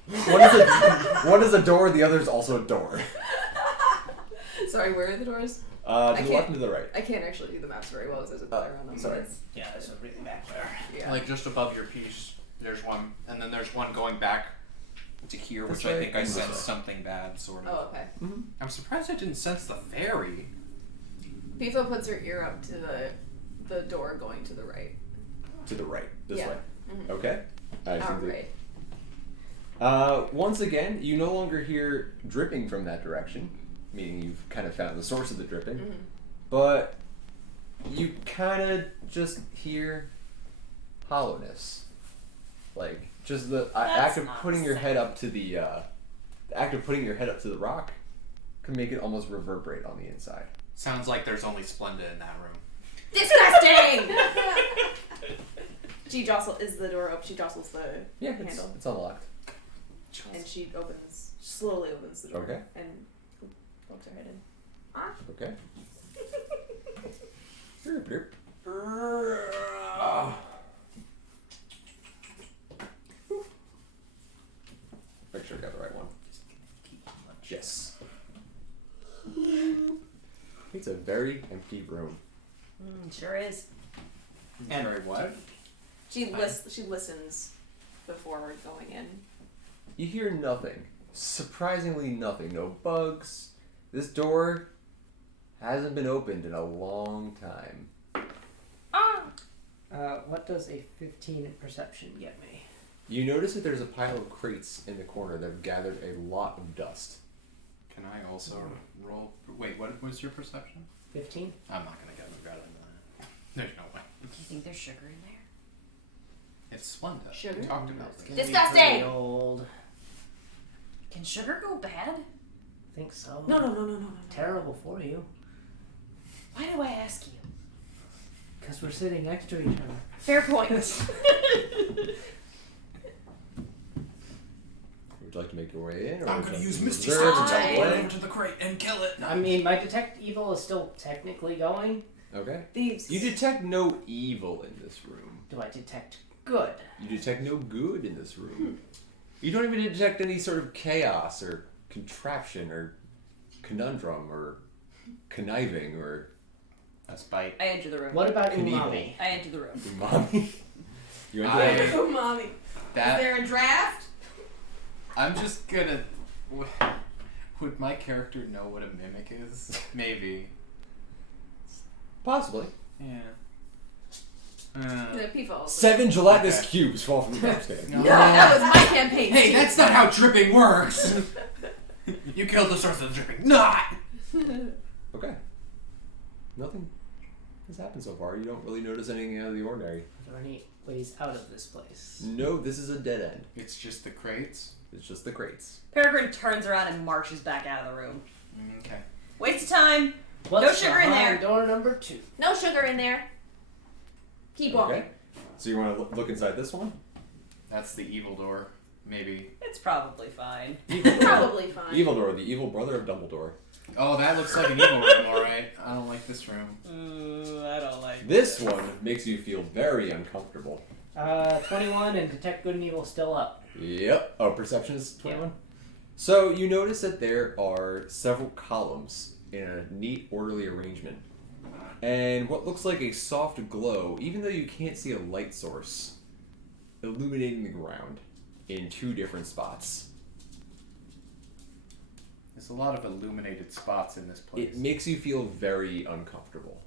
One is a door, the other is also a door. Sorry, where are the doors? To the left and to the right. I can't actually do the maps very well, as there's a glare on them. sorry. Yeah, there's a really back there. Yeah. Like just above your piece, there's one, and then there's one going back to here, That's which I right. think I That's sensed right. something bad, sort of. Oh, okay. Mm-hmm. I'm surprised I didn't sense the fairy. Pifo puts her ear up to the door going to the right. To the right, this Yeah. way. Mhm. Okay. I see the- Alright. Once again, you no longer hear dripping from that direction, meaning you've kind of found the source of the dripping, Mhm. but you kind of just hear hollowness, like just the act of putting your head up to the rock can make it almost reverberate on the inside. Sounds like there's only Splenda in that room. Disgusting! She is the door open? She jostles the Yeah, handle. it's unlocked. And she slowly opens the door. Okay. And pokes her head in. Okay. Derp, derp. Make sure I got the right one. Yes. It's a very empty room. Sure is. And what? She listens before going in. You hear nothing. Surprisingly nothing. No bugs. This door hasn't been opened in a long time. What does a 15 perception get me? You notice that there's a pile of crates in the corner that have gathered a lot of dust. Can I also roll? Wait, what was your perception? 15? I'm not gonna get better than that. There's no way. Do you think there's sugar in there? It's Splenda. Sugar? We talked about It's this. gonna be Disgusting! pretty old. Can sugar go bad? I think so. No. Terrible for you. Why do I ask you? Because we're sitting next to each other. Fair point. Would you like to make your way in? Or I'm would gonna you use like to Misty reserve Step to and teleport play? over to the crate and kill it. I mean, my detect evil is still technically going. Okay. Thieves. You detect no evil in this room. Do I detect good? You detect no good in this room. You don't even detect any sort of chaos or contraption or conundrum or conniving or That's bite. I enter the room. What about Knievel. umami? I enter the room. umami. You enter I- the Oh, mommy. Is That there a draft? I'm just gonna. Would my character know what a mimic is? Maybe. possibly. Yeah. The Pifo. 7 gelatinous Okay. cubes fall from the dumpster. No. That was my campaign. Hey, Steve. that's not how dripping works. You killed the source of the dripping. Not. Okay. Nothing has happened so far. You don't really notice anything out of the ordinary. Are there any ways out of this place? No, this is a dead end. It's just the crates. It's just the crates. Peregrine turns around and marches back out of the room. Okay. Waste of time. What's sugar in behind there. door number 2? No sugar in there. Keep walking. Okay. So you want to look inside this one? That's the evil door. Maybe. It's probably fine. Evil door. Probably fine. Evil door, the evil brother of Dumbledore. Oh, that looks like an evil room, alright. I don't like this room. I don't like This one makes you feel very uncomfortable. 21 and detect good and evil still up. Yep. Oh, perception is 21? So you notice that there are several columns in a neat, orderly arrangement. And what looks like a soft glow, even though you can't see a light source, illuminating the ground in 2 different spots. There's a lot of illuminated spots in this place. It makes you feel very uncomfortable.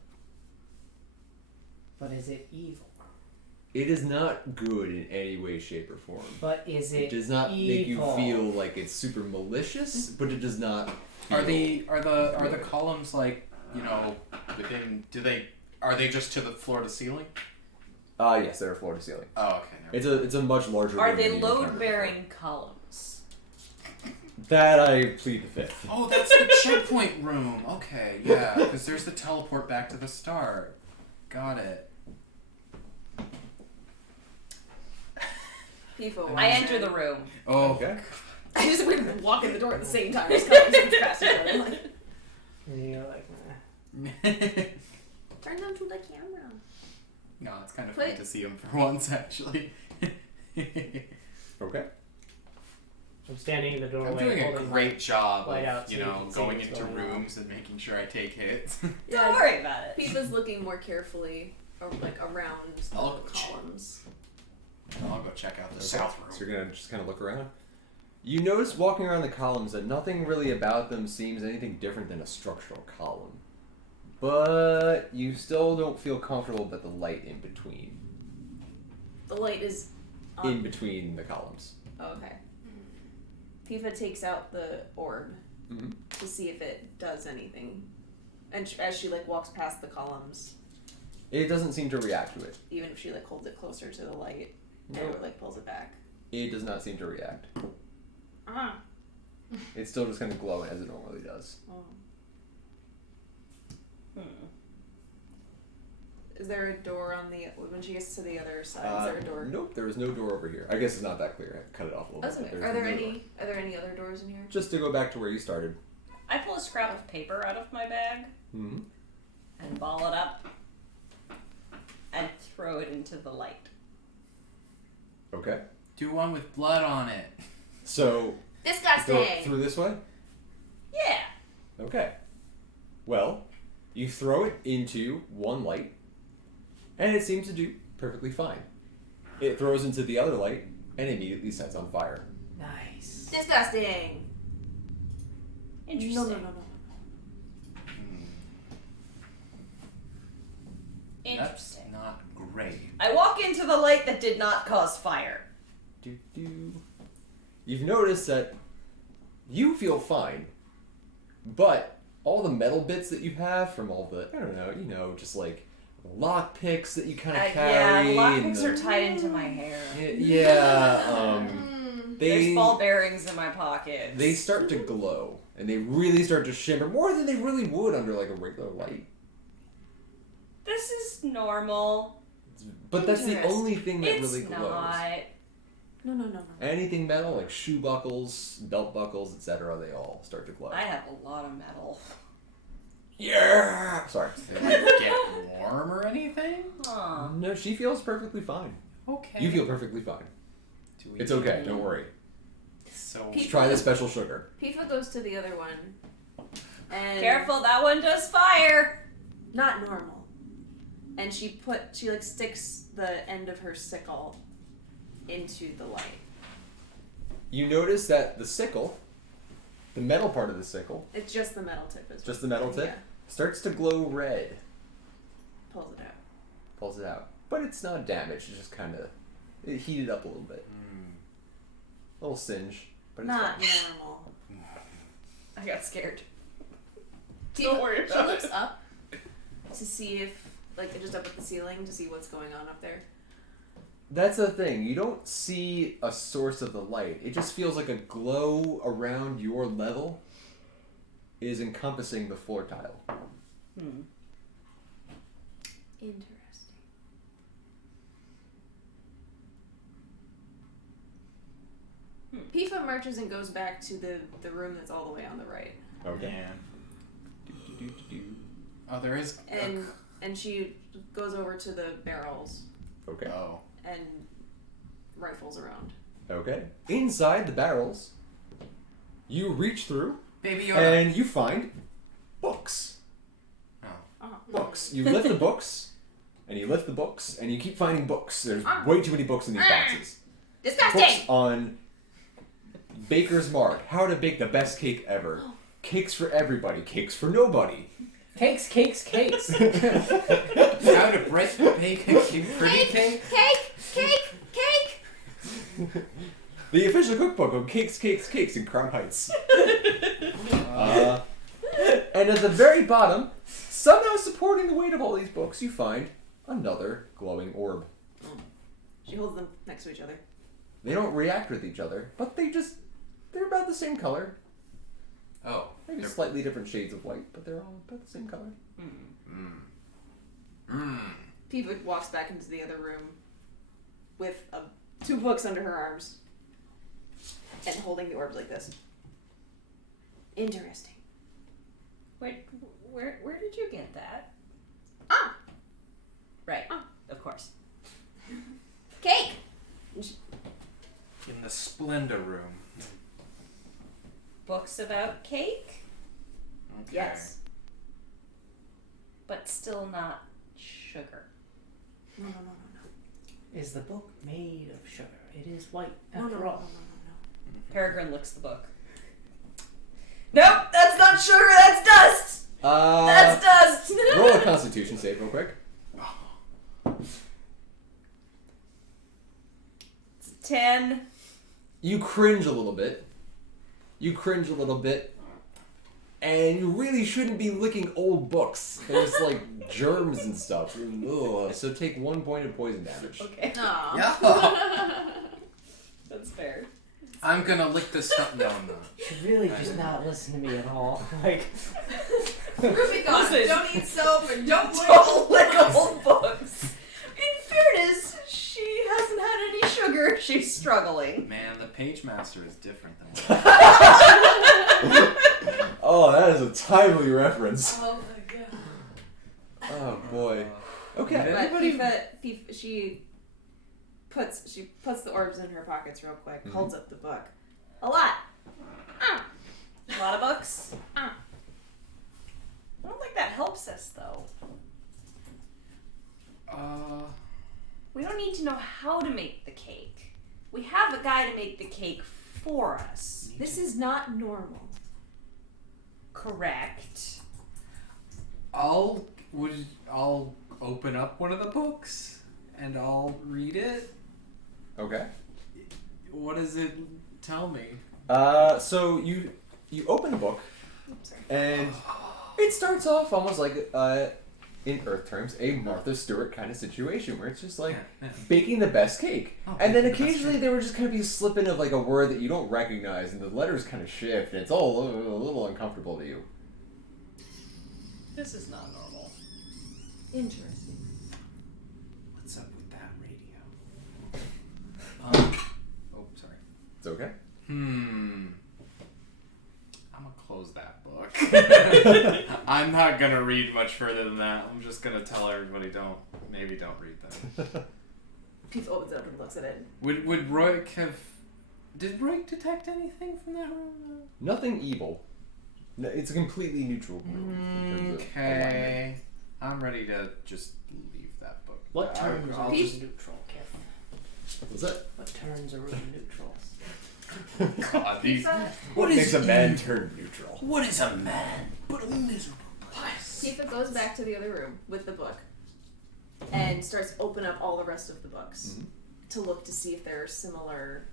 But is it evil? It is not good in any way, shape, or form. But is it It does not make you evil? feel like it's super malicious, but it does not. Are feel- the columns like, you know, within are they just to the floor to ceiling? Yes, they're floor to ceiling. Oh, okay. Never It's a much larger. Are room than they you've encountered load-bearing columns? before. That I plead the fifth. Oh, that's the checkpoint room. Okay, yeah, because there's the teleport back to the start. Got it. Pifo. I enter the room. Oh, Okay. I just walk in the door at the same time. Just kind of past each other. Like, And you're like, nah. turn them to the camera. No, it's kind of fun to see him for once, actually. Okay. I'm standing in the doorway. I'm doing a holding great job light of, out so you you know, can see going what's into going on. rooms and making sure I take hits. Don't worry about it. Pifa's looking more carefully, or like around the Oh, columns. I'll go check out the Okay. south room. So you're gonna just kind of look around. You notice walking around the columns that nothing really about them seems anything different than a structural column. But you still don't feel comfortable with the light in between. The light is on. In between the columns. Oh, okay. Pifa takes out the orb Mm-hmm. to see if it does anything, and as she like walks past the columns, It doesn't seem to react to it. even if she like holds it closer to the light Nope. or like pulls it back. It does not seem to react. Ah. It's still just kind of glowing as it normally does. Oh. Hmm. Is there a door on the when she gets to the other side? Is there a door? Nope, there is no door over here. I guess it's not that clear. I cut it off a little That's bit. okay. but Are there there's no door. any? Are there any other doors in here? Just to go back to where you started. I pull a scrap of paper out of my bag Mm-hmm. and ball it up and throw it into the light. Okay. Do one with blood on it. So Disgusting. throw it through this way? Yeah. Okay. Well, you throw it into one light, and it seems to do perfectly fine. It throws into the other light, and immediately sets on fire. Nice. Disgusting. Interesting. No. That's Interesting. not great. I walk into the light that did not cause fire. Do-do. You've noticed that you feel fine, but all the metal bits that you have from all the, I don't know, you know, just like lock picks that you kind of carry. Yeah, and lockpicks the- are tied into my hair. Yeah, There's they ball bearings in my pockets. they start to glow, and they really start to shimmer more than they really would under like a regular light. This is normal. But that's the Interesting. only thing that It's really glows. not. No. Anything metal, like shoe buckles, belt buckles, etc., they all start to glow. I have a lot of metal. Yeah! Sorry. Did it get warm or anything? Huh. No, she feels perfectly fine. Okay. You feel perfectly fine. Do we It's okay, don't worry. So Just try the special sugar. Pifa goes to the other one, and Careful, that one does fire. not normal. And she like sticks the end of her sickle into the light. You notice that the sickle, the metal part of the sickle, It's just the metal tip. Is just the metal tip, Yeah. starts to glow red. Pulls it out. Pulls it out. But it's not damaged, it's just kind of, it heated up a little bit. A little singe, but it's Not fine. normal. I got scared. Don't worry She about looks it. up to see if, like, just up at the ceiling to see what's going on up there. That's the thing. You don't see a source of the light. It just feels like a glow around your level is encompassing the floor tile. Hmm. Interesting. Pifa marches and goes back to the room that's all the way on the right. Okay. Yeah. Oh, there is. And she goes over to the barrels Okay. Oh. and rifles around. Okay. Inside the barrels, you reach through Baby Yoda. and you find books. Books. You lift the books, and you lift the books, and you keep finding books. There's way too many books in these boxes. Disgusting! Books on Baker's Mark, how to bake the best cake ever. Cakes for everybody, cakes for nobody. Cakes. How to bake a pretty cake? Cake! The official cookbook of cakes in Crown Heights. And at the very bottom, somehow supporting the weight of all these books, you find another glowing orb. She holds them next to each other. They don't react with each other, but they're they're about the same color. Oh. Maybe they're- slightly different shades of white, but they're all about the same color. Piva walks back into the other room with 2 books under her arms and holding the orbs like this. Interesting. Wait, where did you get that? Ah! Right. Ah. Of course. Cake! In the Splenda room. Books about cake, Okay. Yes. but still not sugar. No. Is the book made of sugar? It is white No, after all. Peregrine licks the book. Nope, that's not sugar, that's dust! That's dust! Roll a Constitution save real quick. It's 10. You cringe a little bit. And you really shouldn't be licking old books. There's like germs and stuff. Ugh. So take 1 point of poison damage. Okay. Aw. Yeah. That's fair. I'm gonna lick this stuff. No, I'm not. You should really just not listen to me at all. Like, Rupeethon, Listen. don't eat soap and don't lick Don't old lick books. old books. In fairness, she hasn't had any sugar. She's struggling. Man, the page master is different than Oh, that is a timely reference. Oh my god. Oh boy. Okay. But Everybody. FIFA, she puts the orbs in her pockets real quick, holds up the book. A lot. A lot of books. I don't think that helps us, though. We don't need to know how to make the cake. We have a guy to make the cake for us. This is not normal. Correct. I'll open up one of the books and I'll read it. Okay. What does it tell me? So you open the book, Oops, sorry. and it starts off almost like in Earth terms, a Martha Stewart kind of situation where it's just like Yeah. baking the best cake. Oh, And then baking the best occasionally cake. there would just kind of be a slip in of like a word that you don't recognize and the letters kind of shift and it's all a little uncomfortable to you. This is not normal. Interesting. What's up with that radio? Oh, sorry. It's okay. I'm gonna close that book. I'm not gonna read much further than that. I'm just gonna tell everybody don't read that. FIFA opens it up and looks at it. Would Roik have? Did Roik detect anything from that room? Nothing evil. No, it's a completely neutral room in terms of alignment. Okay. I'm ready to just leave that book. what turns a I'll room just- neutral, Kif? What's that? What turns a room neutral? God, these. What makes a man turn neutral? What is a man but a miserable place? Tifa goes back to the other room with the book and starts to open up all the rest of the books to look to see if there are similar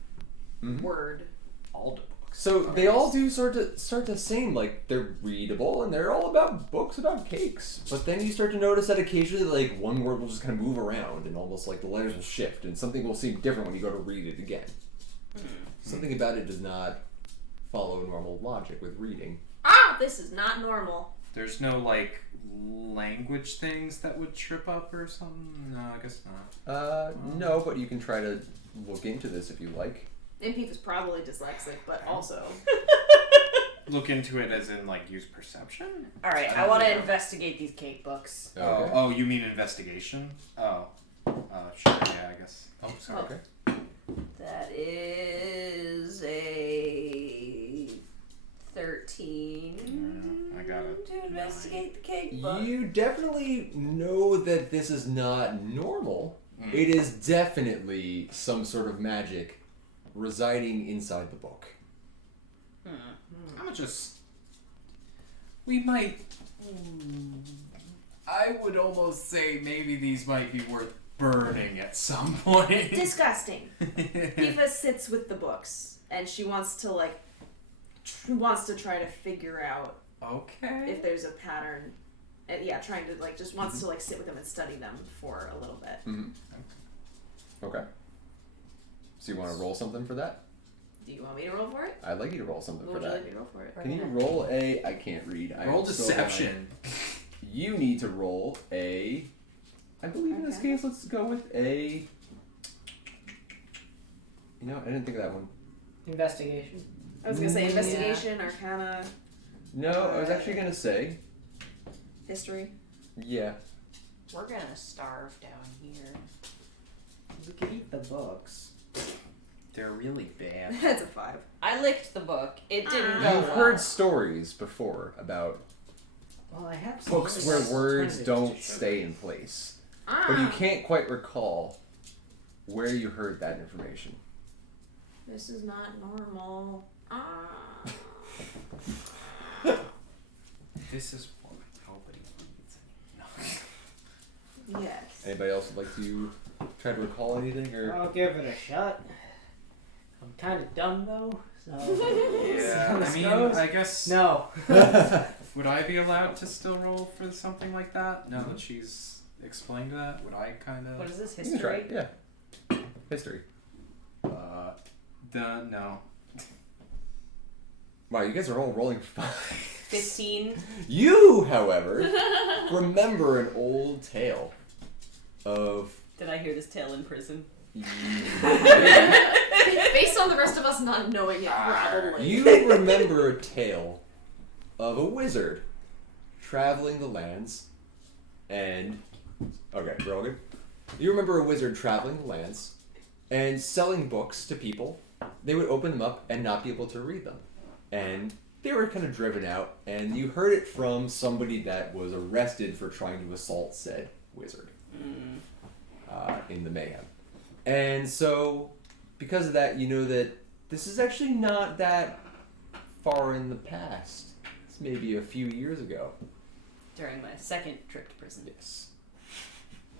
word. All the books. So they all do start the same, like they're readable and they're all about books about cakes. But then you start to notice that occasionally like one word will just kind of move around and almost like the letters will shift and something will seem different when you go to read it again. Something about it does not follow normal logic with reading. Ah, this is not normal. There's no like language things that would trip up or something. No, I guess not. No, but you can try to look into this if you like. And Tifa's probably dyslexic, but also. Look into it as in like use perception. All right, I want to investigate these cake books. Okay. Oh, you mean investigation? Oh, sure. Yeah, I guess. Oh, sorry. Okay. That is a 13. I got it. To investigate the cake book. You definitely know that this is not normal. It is definitely some sort of magic residing inside the book. I'm gonna just. We might. I would almost say maybe these might be worth burning at some point. Disgusting. Tifa sits with the books and she wants to like try to figure out Okay. if there's a pattern. Yeah, trying to like just wants to like sit with them and study them for a little bit. Okay. So you want to roll something for that? Do you want me to roll for it? I'd like you to roll something What for would you that. like me to roll for it? Can you roll a? I can't read. I Roll am so deception. blind. You need to roll a. I believe in this Okay. case, let's go with a. You know, I didn't think of that one. Investigation. I was gonna say Yeah. investigation, arcana, No, I was actually gonna say. history. Yeah. We're gonna starve down here. We could eat the books. They're really bad. That's a 5. I licked the book. It didn't Ah. go You've well. heard stories before about Well, I have books some where alternatives words to don't sugar. stay in place, Ah. but you can't quite recall where you heard that information. This is not normal. Ah. This is what nobody needs. No. Yes. Anybody else would like to try to recall anything, or I'll give it a shot. I'm kind of dumb though, so. Yeah, how I this mean, goes. I guess. No. Would I be allowed to still roll for something like that? Now that she's explained that, would I kind of? What is this, you can try history? it, yeah. History. No. Wow, you guys are all rolling 5. 15. You, however, remember an old tale of. Did I hear this tale in prison? Based on the rest of us not knowing it, probably. You remember a tale of a wizard traveling the lands and. Okay, we're all good? You remember a wizard traveling the lands and selling books to people. They would open them up and not be able to read them. And they were kind of driven out, and you heard it from somebody that was arrested for trying to assault said wizard in the mayhem. And so, because of that, you know that this is actually not that far in the past. It's maybe a few years ago. During my second trip to prison. Yes.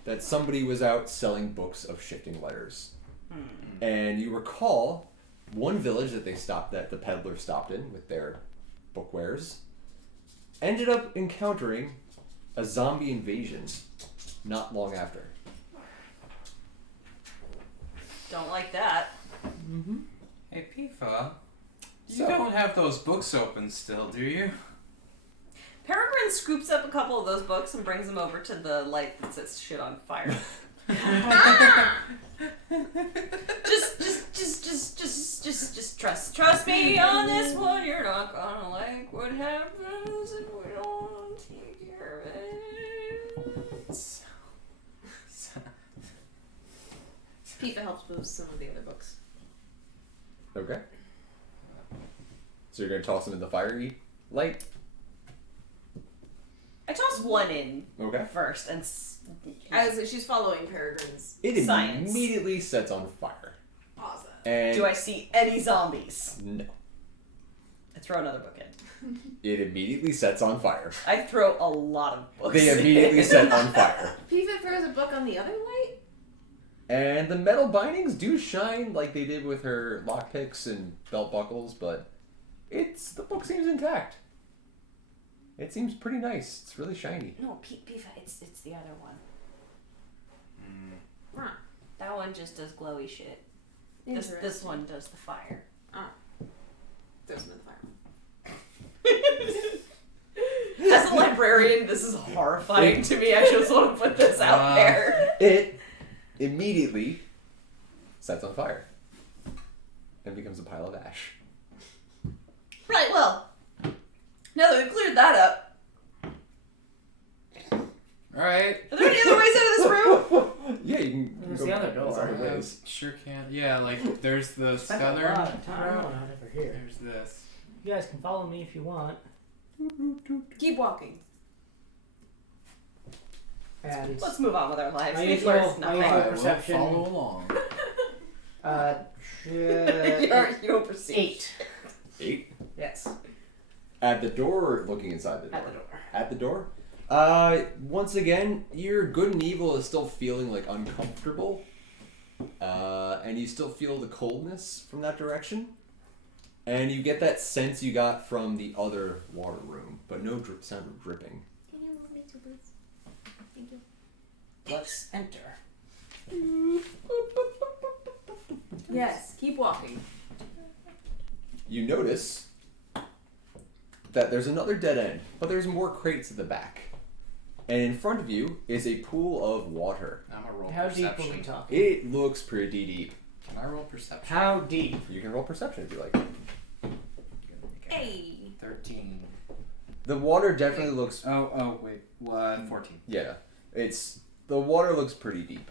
That somebody was out selling books of shifting letters. And you recall one village that the peddler stopped in with their bookwares, ended up encountering a zombie invasion not long after. Don't like that. Mm-hmm. Hey, Pifa, you So- don't have those books open still, do you? Peregrine scoops up a couple of those books and brings them over to the light that sets shit on fire. Just trust me on this one. You're not gonna like what happens if we don't take care of it. Pifa helps with some of the other books. Okay. So you're gonna toss them in the fiery light? I toss one in Okay. first and As she's following Peregrine's. It Science. immediately sets on fire. Awesome. And do I see any zombies? no. I throw another book in. It immediately sets on fire. I throw a lot of books. They immediately set on fire. Pifa throws a book on the other light? And the metal bindings do shine like they did with her lockpicks and belt buckles, but the book seems intact. It seems pretty nice. It's really shiny. No, Pifa, it's the other one. Huh. That one just does glowy shit. This one does the fire. Throws him in the fire. As a librarian, this is horrifying to me. I just want to put this out there. It immediately sets on fire and becomes a pile of ash. Right, well, now that we've cleared that up, Alright. are there any other ways out of this room? Yeah, you can There's go the other there's door. other ways. Sure can. Yeah, like, there's the Spent a southern lot of time route. on it over here. There's this. You guys can follow me if you want. Keep walking. And Let's move on with our lives. I We've usual- learned I nothing. usual- I will perception. follow along. You don't perceive. 8. 8. Yes. At the door or looking inside the door? At the door. At the door? Once again, your good and evil is still feeling like uncomfortable. And you still feel the coldness from that direction. And you get that sense you got from the other water room, but no sound of dripping. Can you move me to boots? Thank you. Let's enter. Yes, keep walking. you notice that there's another dead end, but there's more crates at the back. And in front of you is a pool of water. I'm a roll How deep perception. are we talking? It looks pretty deep. Can I roll perception? How deep? You can roll perception if you like. Hey. 13. The water definitely looks... Oh, wait. What? 14. Yeah. The water looks pretty deep.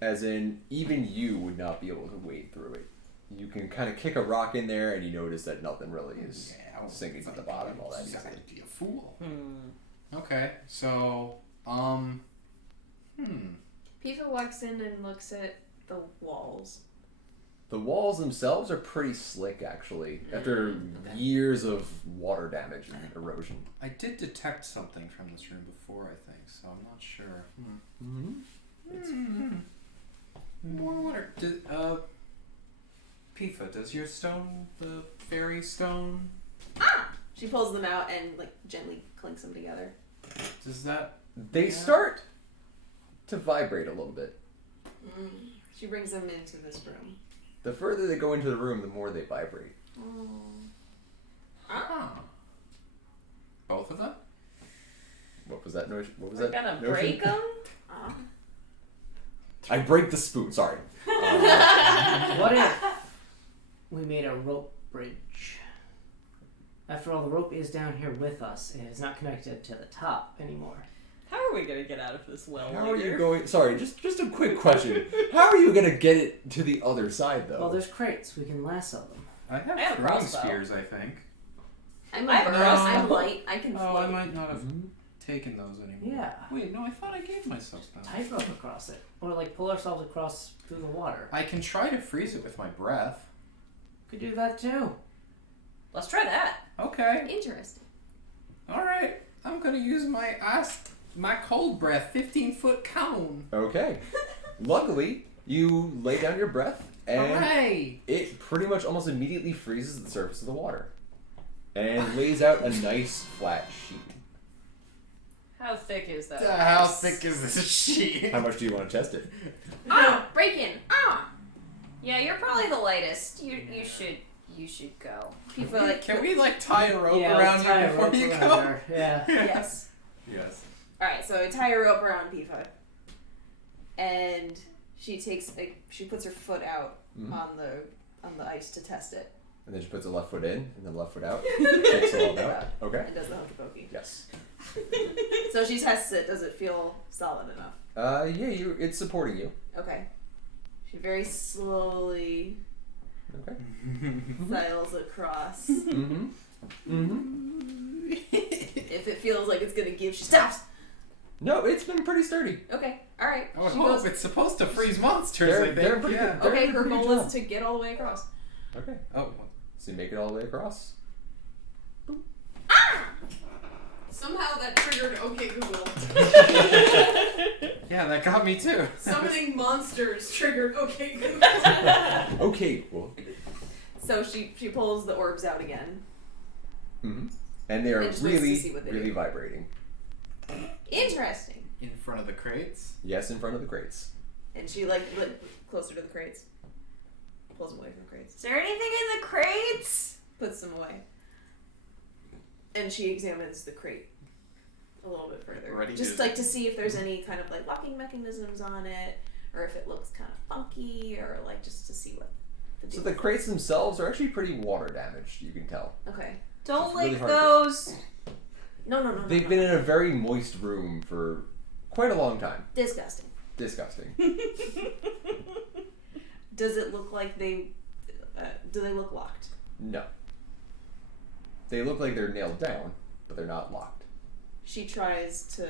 As in, even you would not be able to wade through it. You can kind of kick a rock in there and you notice that nothing really is sinking to the bottom all that easily. Be a fool. Hmm. Okay, so, Pifa walks in and looks at the walls. The walls themselves are pretty slick, actually, after years of water damage and erosion. I did detect something from this room before, I think, so I'm not sure. More water. Pifa, does your stone, the fairy stone, She pulls them out and like gently clinks them together. does that... They start to vibrate a little bit. She brings them into this room. The further they go into the room, the more they vibrate. Both of them? What was that noise? What was We're that gonna notion? break them? I break the spoon, sorry. What if we made a rope bridge? After all, the rope is down here with us, and it is not connected to the top anymore. How are we gonna get out of this well? How are you later? going... Sorry, just a quick question. How are you going to get it to the other side, though? Well, there's crates. We can lasso them. I have I have a throwing crossbow. spears, I think. I'm I a have a burst. crossbow. I'm light. I can Oh, float. I might not have Mhm. taken those anymore. Yeah. Wait, no, I thought I gave myself them. Tightrope across it. Or, like, pull ourselves across through the water. I can try to freeze it with my breath. Could do that, too. Let's try that. Okay. Interesting. Alright. I'm gonna use my cold breath 15-foot cone. Okay. Luckily, you lay down your breath, and Hooray! it pretty much almost immediately freezes the surface of the water. And lays out a nice flat sheet. How thick is that? How thick is this sheet? How much do you want to test it? Break in. Yeah, you're probably the lightest. You should go. Pifa like Can we like tie a rope yeah, around tie you a before rope you around go? her. Yeah. yes. Yes. All right, so I tie a rope around Pifa, and she puts her foot out on the ice to test it, And then she puts the left foot in, and then left foot out. Takes it all out. Okay. and does the hokey pokey. Yes. So she tests it. Does it feel solid enough? Yeah, it's supporting you. Okay. She very slowly Okay. sails across. Mm-hmm. Mm-hmm. If it feels like it's gonna give, she stops. No, it's been pretty sturdy. Okay. All right. I would She hope goes. it's supposed to freeze monsters, They're- I think. they're pretty yeah. good. Okay. They're Her pretty goal tough. is to get all the way across. Okay. Oh, So you make it all the way across. Somehow that triggered OK Google. yeah, that got me too. Summoning monsters triggered OK Google. Okay, well. So she pulls the orbs out again. Mm-hmm. And they are And just waits to really, see what they really do. vibrating. Interesting. In front of the crates. Yes, in front of the crates. And she like closer to the crates. Pulls them away from the crates. Is there anything in the crates? Puts them away. And she examines the crate a little bit further. Ready Just to- like to see if there's any kind of like locking mechanisms on it, or if it looks kind of funky, or like just to see what the So deal the is. crates themselves are actually pretty water damaged, you can tell. Okay. Don't It's really lick hard to- those. No. They've been in a very moist room for quite a long time. Disgusting. Disgusting. Does it look like they? Do they look locked? No. They look like they're nailed down, but they're not locked. She tries to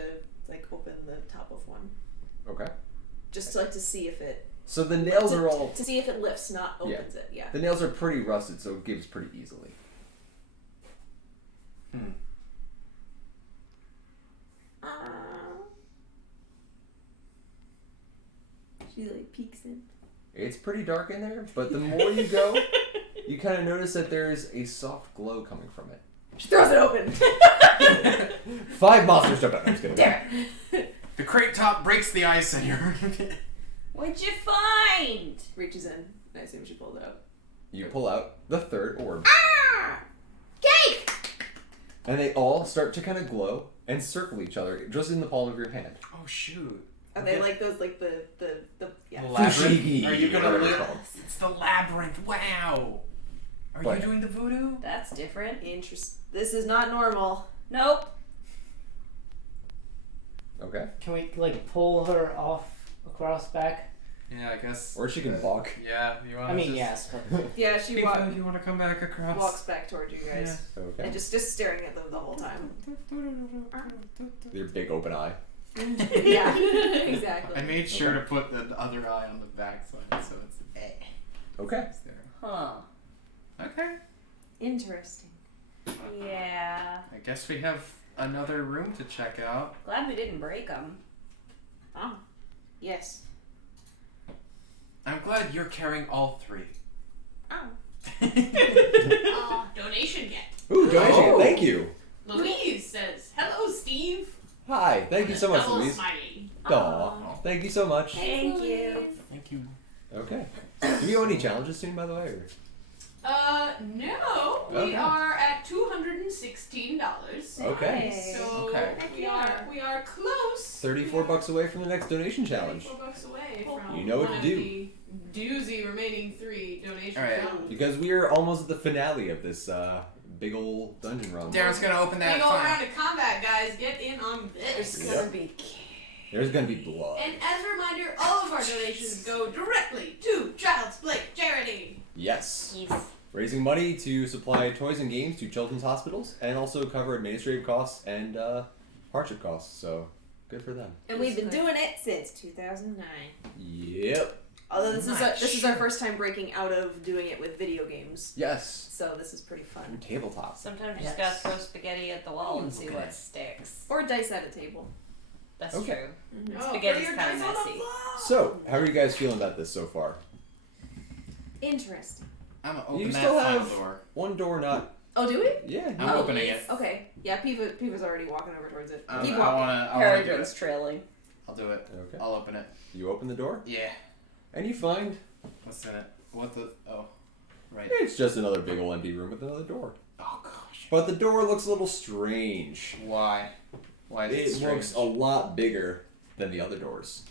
like open the top of one, Okay. just to, like to see if it So the nails are all... to see if it lifts, not opens it. Yeah. The nails are pretty rusted, so it gives pretty easily. She like peeks in. It's pretty dark in there, but the more you go, you kind of notice that there's a soft glow coming from it. She throws it open. 5 monsters jump out. I'm just kidding. Damn it. The crate top breaks the ice and you're... What'd you find? Reaches in. And I assume she pulled it out. you pull out the third orb. Ah! Cake! And they all start to kind of glow and circle each other just in the palm of your hand. Oh shoot. Are they like those, like the yeah. Labyrinth? Fushigi, Are you gonna whatever it's live? called. It's the labyrinth. Wow. Are What? you doing the voodoo? That's different. This is not normal. Nope. Okay. Can we like pull her off across back? Yeah, I guess. Or she can walk. Yeah, you want. I mean, yes, but Yeah, she Tifa, you want to come back across? walks back towards you guys. Okay. And just staring at them the whole time. Your big open eye. Yeah, exactly. I made sure to put the other eye on the back side, so it's Okay. it's there. Huh. Okay. Interesting. Yeah. I guess we have another room to check out. Glad we didn't break them. Oh, yes. I'm glad you're carrying all three. Oh. Donation get. Ooh, donation. Oh. Thank you. Louise says, "Hello, Steve." Hi. Thank you so much, Double Louise. smiley. Aw. Thank you so much. Thank you. Thank you. Okay. Do you owe any challenges soon, by the way? Or? No, we Okay. are at $216. Okay. So Okay. we are close. 34 bucks away from the next donation challenge. $34 away from You know what one to of do. the doozy remaining 3 donation All right. challenges. Because we are almost at the finale of this big old dungeon run. Darren's gonna open that. Big old file. round of combat, guys. Get in on this. Yep. Gonna be There's gonna be blood. And as a reminder, all of our donations go directly to Child's Play Charity. Yes. keys. Raising money to supply toys and games to children's hospitals and also cover administrative costs and hardship costs. So, good for them. And we've been doing it since 2009. Yep. Although this is our first time breaking out of doing it with video games, Yes. so this is pretty fun. And tabletop. Sometimes you just gotta throw spaghetti at the wall and see what sticks. Or dice at a table. That's Okay. true. Oh, Spaghetti's put your kinda dice on the messy. floor. So, how are you guys feeling about this so far? Interesting. I'm gonna open You that still final have- door. One door not. Oh, do we? Yeah. I'm Oh, opening it. Okay. Yeah, Piva's already walking over towards it. I Keep wanna walking. do Peregrine's it. trailing. I'll do it. Okay. I'll open it. You open the door Yeah. and you find What's in it? What the? Oh, right. it's just another big old empty room with another door. Oh gosh. But the door looks a little strange. Why? Why is it It strange? looks a lot bigger than the other doors.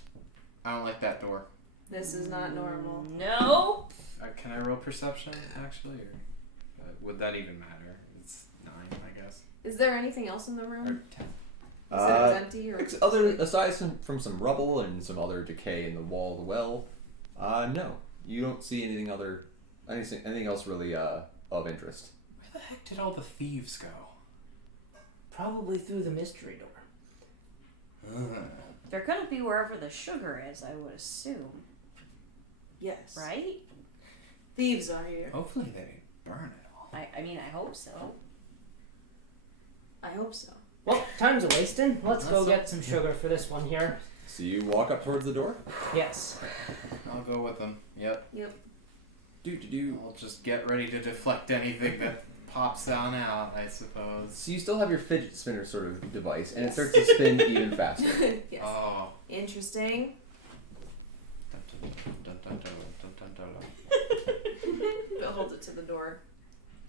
I don't like that door. This is not normal. No. Can I roll perception actually, or would that even matter? It's 9, I guess. Is there anything else in the room? Or 10. You said it was empty, or Aside from some rubble and some other decay in the wall of the well, no, you don't see anything else really of interest. Where the heck did all the thieves go? probably through the mystery door. They're gonna be wherever the sugar is, I would assume. yes, Right? Thieves are here. Hopefully they burn it all. I mean, I hope so. I hope so. Well, time's a wasting. Let's go That's get some sugar for this one here. So you walk up towards the door. Yes. I'll go with them. Yep. Do. I'll just get ready to deflect anything that pops on out, I suppose. So you still have your fidget spinner sort of device, and it starts to spin even faster. Yes. Oh. Interesting. Dun, dun, dun, dun, dun, dun, dun, dun. Bill holds it to the door.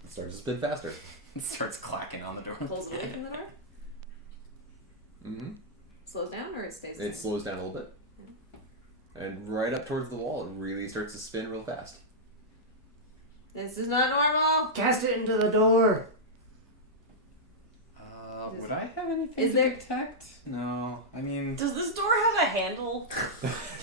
It starts to spin faster. It starts clacking on the door. Pulls away from the door. Mm-hmm. Slows down, or it stays. It slows down a little bit, and right up towards the wall, it really starts to spin real fast. This is not normal. Cast it into the door. Would I have anything Is to there- detect? No. I mean, Does this door have a handle?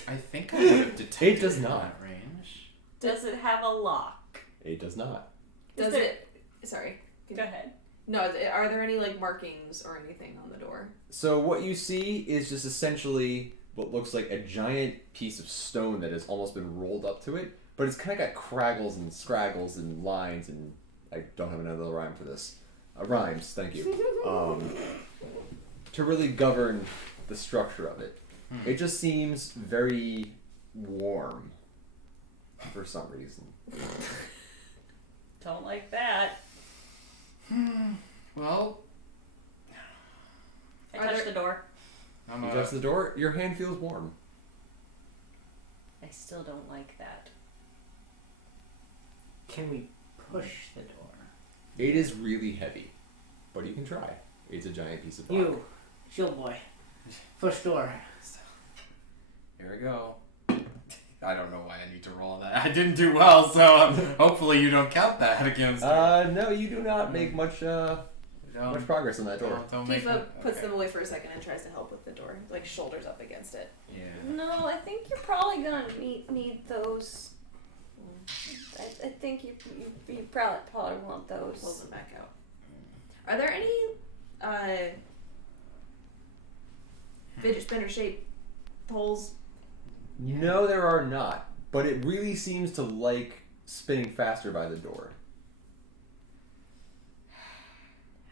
I think I would have detected It does in not. that range. Does it have a lock? It does not. Does there- it? Sorry. Go ahead. No. Are there any like markings or anything on the door? So what you see is just essentially what looks like a giant piece of stone that has almost been rolled up to it, but it's kind of got craggles and scraggles and lines, and I don't have another rhyme for this. Rhymes, thank you. To really govern the structure of it. It just seems very warm for some reason. Don't like that. Well, I Are touch there- the door. I'm You touch the door, your hand feels warm. I still don't like that. Can we push the door? It is really heavy, but you can try. It's a giant piece of rock. You, shield boy. Push door. Here we go. I don't know why I need to roll that. I didn't do well, so hopefully you don't count that against me. No, you do not make much progress on that door. Don't make Tifa it- puts okay. them away for a second and tries to help with the door, like shoulders up against it. Yeah. No, I think you're probably gonna need those. I think you probably want Pulls those. them back out. Are there any fidget spinner shaped holes? No, there are not. But it really seems to like spinning faster by the door.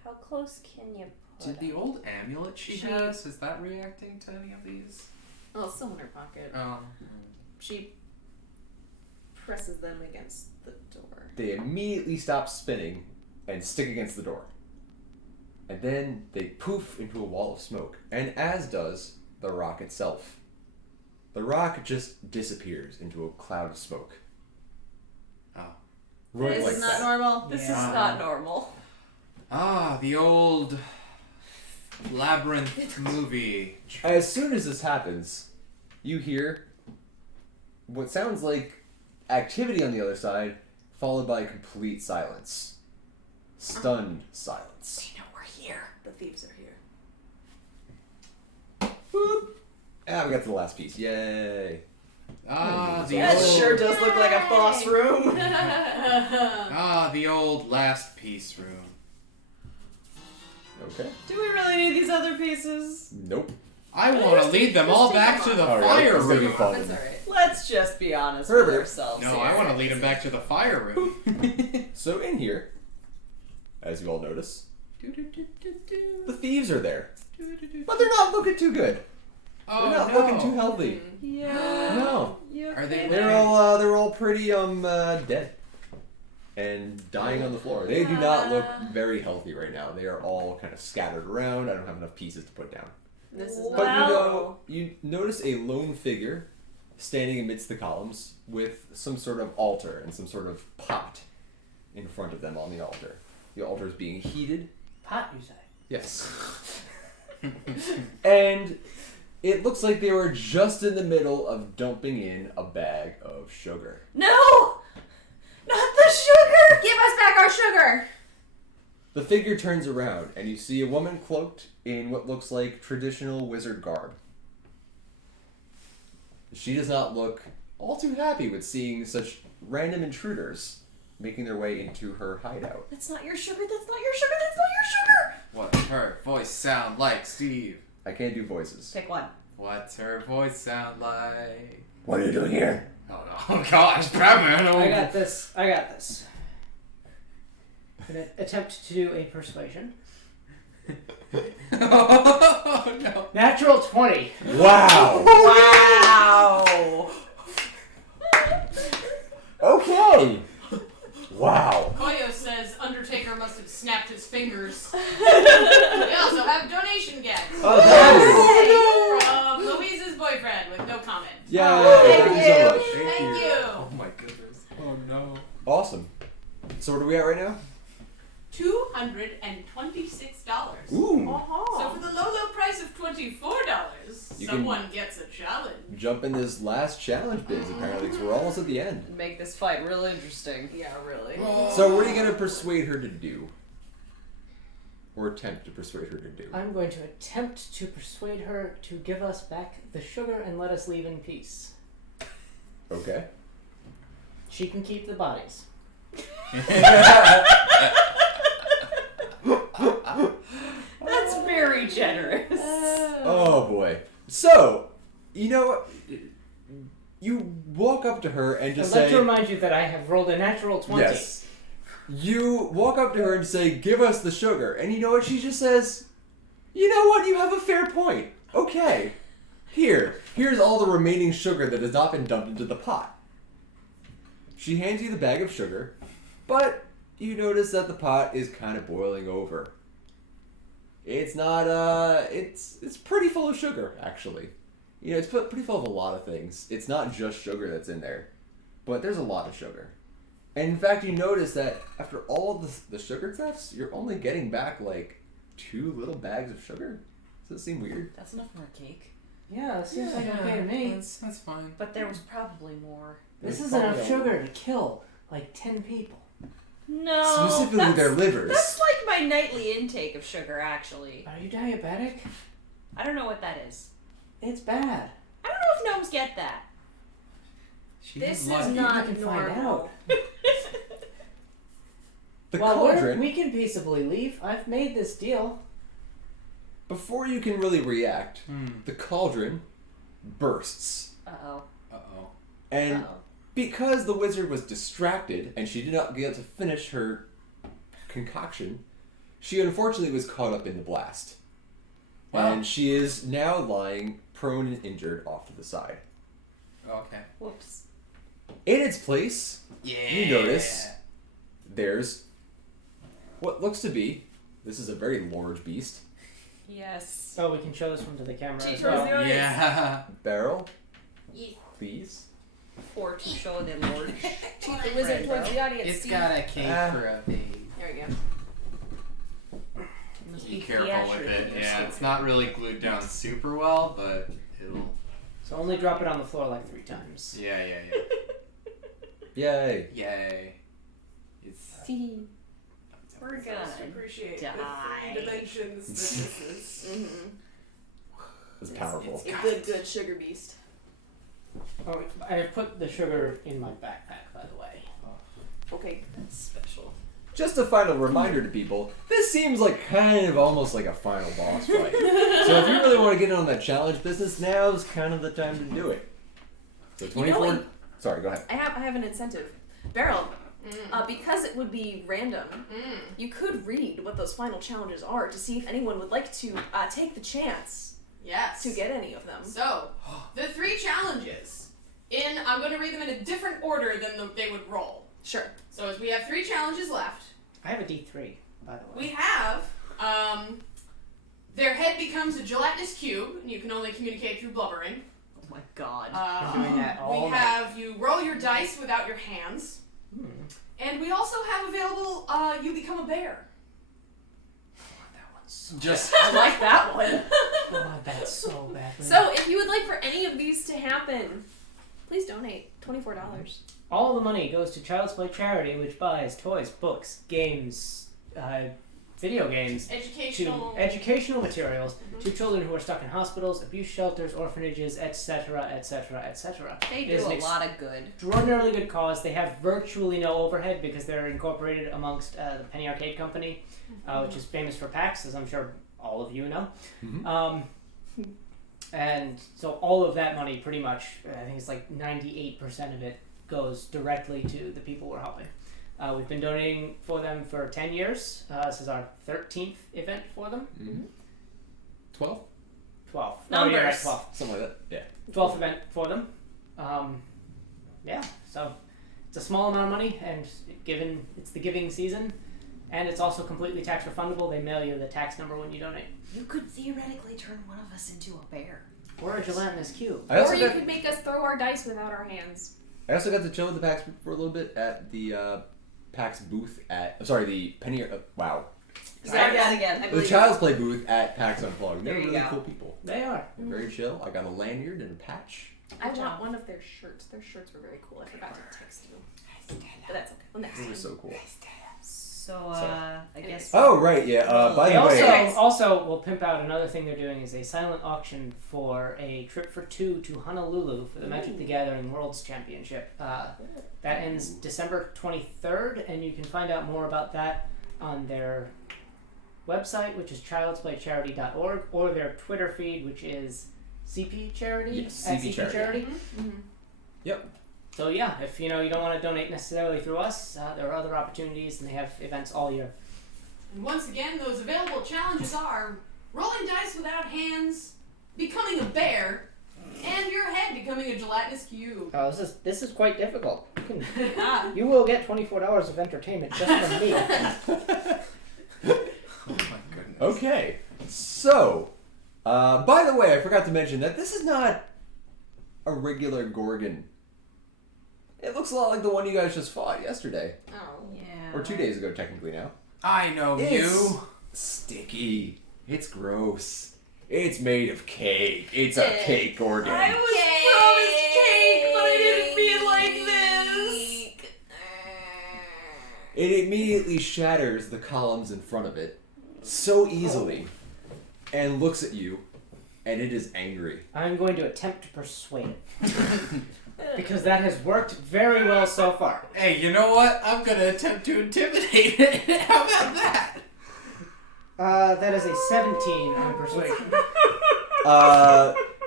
How close can you put Did the it? old amulet she has, is that reacting to any of these? Oh, it's still in her pocket. Oh. She presses them against the door. They immediately stop spinning and stick against the door. And then they poof into a wall of smoke, and as does the rock itself. The rock just disappears into a cloud of smoke. Oh. Right This like is not that. normal. This Yeah. is not normal. Ah, the old labyrinth movie. As soon as this happens, you hear what sounds like activity on the other side, followed by complete silence. Stunned silence. You know we're here. The thieves are here. Boop. Ah, we got to the last piece. Yay. Ah, the That old, sure does look like a boss room. the old last piece room. Okay. Do we really need these other pieces? Nope. I want to lead them all take back them to the All right, fire it's gonna be room. fun. That's alright. Let's just be honest Herbert. with ourselves No, here. I want to lead them back to the fire room. So in here, as you all notice, the thieves are there. But they're not looking too good. Oh They're not no. looking too healthy. Yeah. No. Are they They're all pretty dead. And dying on the floor. They do not look very healthy right now. They are all kind of scattered around. I don't have enough pieces to put down. This is But not. you notice a lone figure standing amidst the columns with some sort of altar and some sort of pot in front of them on the altar. The altar is being heated. Pot, you say? Yes. And it looks like they were just in the middle of dumping in a bag of sugar. No! Not the sugar! Give us back our sugar! The figure turns around and you see a woman cloaked in what looks like traditional wizard garb. She does not look all too happy with seeing such random intruders making their way into her hideout. That's not your sugar, that's not your sugar, that's not your sugar! What's her voice sound like, Steve? I can't do voices. Pick one. What's her voice sound like? What are you doing here? Oh no! Oh gosh, Batman! Oh. I got this. I got this. I'm gonna attempt to do a persuasion. Oh no! Natural 20. Wow! Wow! Okay! Wow! Koyo says Undertaker must have snapped his fingers. We also have donation gifts Oh, from Louise's boyfriend with no comment. yeah! thank Thank you so much. Thank you. Oh my goodness! Oh no! Awesome. So where are we at right now? $226. Ooh! So for the low price of $24, You someone gets a challenge. Jump in this last challenge biz apparently because we're almost at the end. Make this fight real interesting. Yeah, really. So what are you going to persuade her to do? Or attempt to persuade her to do? I'm going to attempt to persuade her to give us back the sugar and let us leave in peace. Okay. She can keep the bodies. That's very generous. Oh boy. So, you know what? You walk up to her and I'd just like say... to remind you that I have rolled a natural 20. Yes. You walk up to her and say, give us the sugar. And you know what? She just says, you know what? You have a fair point. Okay. Here's all the remaining sugar that has not been dumped into the pot. She hands you the bag of sugar, but you notice that the pot is kind of boiling over. It's not, it's pretty full of sugar, actually. You know, it's pretty full of a lot of things. It's not just sugar that's in there, but there's a lot of sugar. And in fact, you notice that after all the sugar thefts, you're only getting back like 2 little bags of sugar. Does that seem weird? That's enough for a cake. Yeah, it seems like okay to me. That's fine. But there was probably more. This There's is enough probably sugar to kill like 10 people. No. Specifically that's, their livers. That's like my nightly intake of sugar, actually. Are you diabetic? I don't know what that is. It's bad. I don't know if gnomes get that. This is You not can find normal. out. The Well, cauldron, we can peaceably leave. I've made this deal. before you can really react, the cauldron bursts. Uh-oh. Uh-oh. And because the wizard was distracted and she did not get to finish her concoction, she unfortunately was caught up in the blast. Wow. And she is now lying prone and injured off to the side. Okay. Whoops. In its place, Yeah. you notice there's what looks to be, this is a very large beast, Yes. Oh, we can show this one to the camera She as towards well. the audience. Yeah. barrel, Yeah. please. For to show the Lord. Cheat the wizard towards the audience. It's Steve. got a cake Ah. for a baby. There we go. Must Be be careful with theatrical it. or Yeah, something. it's not really glued down super well, but it'll. So only drop it on the floor like 3 times. Yeah. Yay. Yay. It's. We're Supposed gonna to appreciate die. the 3 dimensions that this is. Mm-hmm. It's powerful. It's a good sugar beast. Oh, I put the sugar in my backpack, by the way. Okay. That's special. Just a final reminder to people, this seems like kind of almost like a final boss fight. So if you really want to get in on that challenge business, now's kind of the time to do it. So 24... what? Sorry, go ahead. I have an incentive. Beryl, because it would be random, you could read what those final challenges are to see if anyone would like to take the chance Yes. to get any of them. So, the 3 challenges. I'm going to read them in a different order than they would roll. Sure. So, as we have 3 challenges left, I have a D3, by the way. we have their head becomes a gelatinous cube, and you can only communicate through blubbering. Oh my god. Been doing that all We night. have you roll your dice without your hands, and we also have available you become a bear. That one's so Just. I like that one. Oh, that's so bad. So, if you would like for any of these to happen, please donate $24. All the money goes to Child's Play charity, which buys toys, books, games, video games, to educational materials to children who are stuck in hospitals, abuse shelters, orphanages, etc., etc., etc. They It do is a an lot of good. extraordinarily good cause. They have virtually no overhead because they're incorporated amongst the Penny Arcade Company, which is famous for PAX, as I'm sure all of you know. Mhm. And so all of that money, pretty much, I think it's like 98% of it goes directly to the people we're helping. We've been donating for them for 10 years. This is our 13th event for them. 12? 12. Numbers. Oh, you're right, 12. Something like that. Yeah. 12th event for them. Yeah, so it's a small amount of money, and given it's the giving season, and it's also completely tax refundable. They mail you the tax number when you donate. You could theoretically turn one of us into a bear. Or a gelatinous cube. I also Or you got could make us throw our dice without our hands. to chill with the PAX for a little bit at the PAX booth at... I'm sorry, the Penny... wow. You Say that again. I The believe Child's Play booth at PAX Unplugged. They're There you really go. cool people. They are. They're very chill. I got a lanyard and a patch. I want one of their shirts. Their shirts were very cool. I forgot to text you. But that's okay. Well, next They time. were so cool. So, I guess. Oh, right, yeah. By They the way... also will pimp out another thing they're doing is a silent auction for a trip for 2 to Honolulu for the Magic the Gathering Worlds Championship. That ends December 23rd, and you can find out more about that on their website, which is childsplaycharity.org, or their Twitter feed, which is CP Charity. Yes, at CP CP Charity. Charity. Yep. So yeah, if you don't want to donate necessarily through us, there are other opportunities, and they have events all year. And once again, those available challenges are rolling dice without hands, becoming a bear, and your head becoming a gelatinous cube. Oh, this is quite difficult. You will get $24 of entertainment just from me. Oh my goodness. Okay. So, by the way, I forgot to mention that this is not a regular Gorgon It looks a lot like the one you guys just fought yesterday. Oh. Yeah. Or 2 days ago, technically now. I know It's you. sticky. It's gross. It's made of cake. It's a cake organ. I was promised cake, but I didn't mean like this. It immediately shatters the columns in front of it so easily and looks at you, and it is angry. I'm going to attempt to persuade it. Because that has worked very well so far. Hey, you know what? I'm gonna attempt to intimidate it. How about that? That is a 17 on persuasion.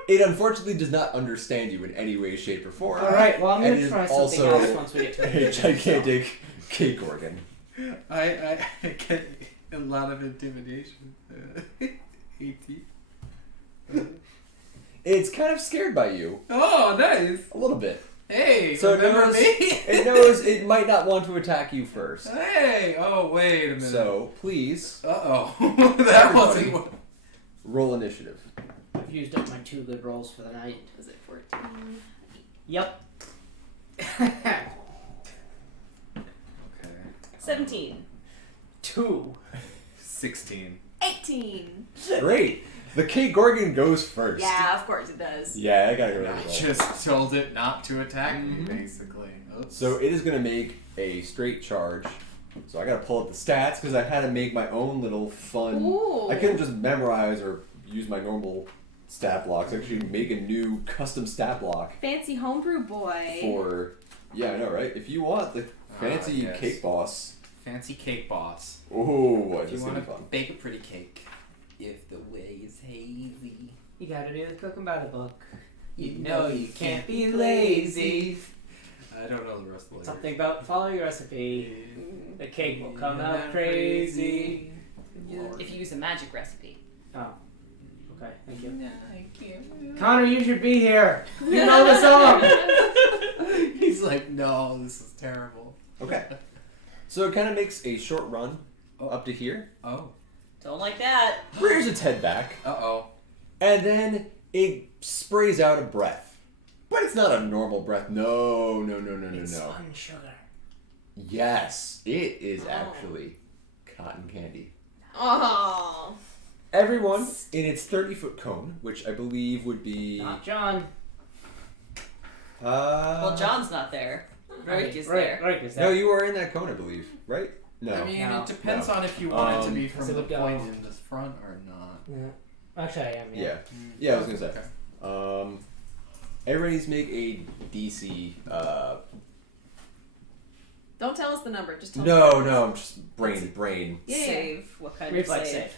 It unfortunately does not understand you in any way, shape, or form. Alright, well, I'm And going it to is try something also else once we get to a it. gigantic cake organ. I get a lot of intimidation. 18. It's kind of scared by you. Oh, nice. A little bit. Hey, So it remember knows, me? it knows it might not want to attack you first. Hey, oh, wait a minute. So, please, Uh-oh. That wasn't what... roll initiative. I've used up my 2 good rolls for the night. Was it 14? Yep. Okay. 17. 2. 16. 18. Great. The cake organ goes first. Yeah, of course it does. Yeah, I gotta go I roll. just told it not to attack me, Mhm. basically. Oops. So it is gonna make a straight charge. So I gotta pull up the stats because I had to make my own little fun. Ooh. I couldn't just memorize or use my normal stat blocks. I actually make a new custom stat block Fancy homebrew boy. for. Yeah, I know, right? If you want the fancy yes. cake boss. Fancy cake boss. Oh, If this you is gonna want be to fun. bake a pretty cake, if the way is hazy, You gotta do the cooking by the book. you know you can't be lazy. I don't know the rest of the lyrics. Something about follow your recipe. The cake will come out crazy. If you use a magic recipe. Oh. Okay, thank you. I can't. Connor, you should be here. You know the song. He's like, no, this is terrible. Okay. So it kind of makes a short run up to here, Oh. Don't like that. rears its head back, Uh-oh. and then it sprays out a breath. But it's not a normal breath. No. It's fun sugar. Yes, it is actually cotton candy. Oh. Everyone in its 30-foot cone, which I believe would be. Not John. Well, John's not there. Rick is there. Rick is there. No, you were in that cone, I believe, right? No. I mean, No. it depends No. on if you want it to be Because from it the would go- point in the front or not. Yeah. Actually, I am. Yeah. Yeah, I was gonna say. Okay. Everybody needs to make a DC. Don't tell us the number. Just tell us. No, I'm just brain. Yeah. Save. What kind Reflex of save? save.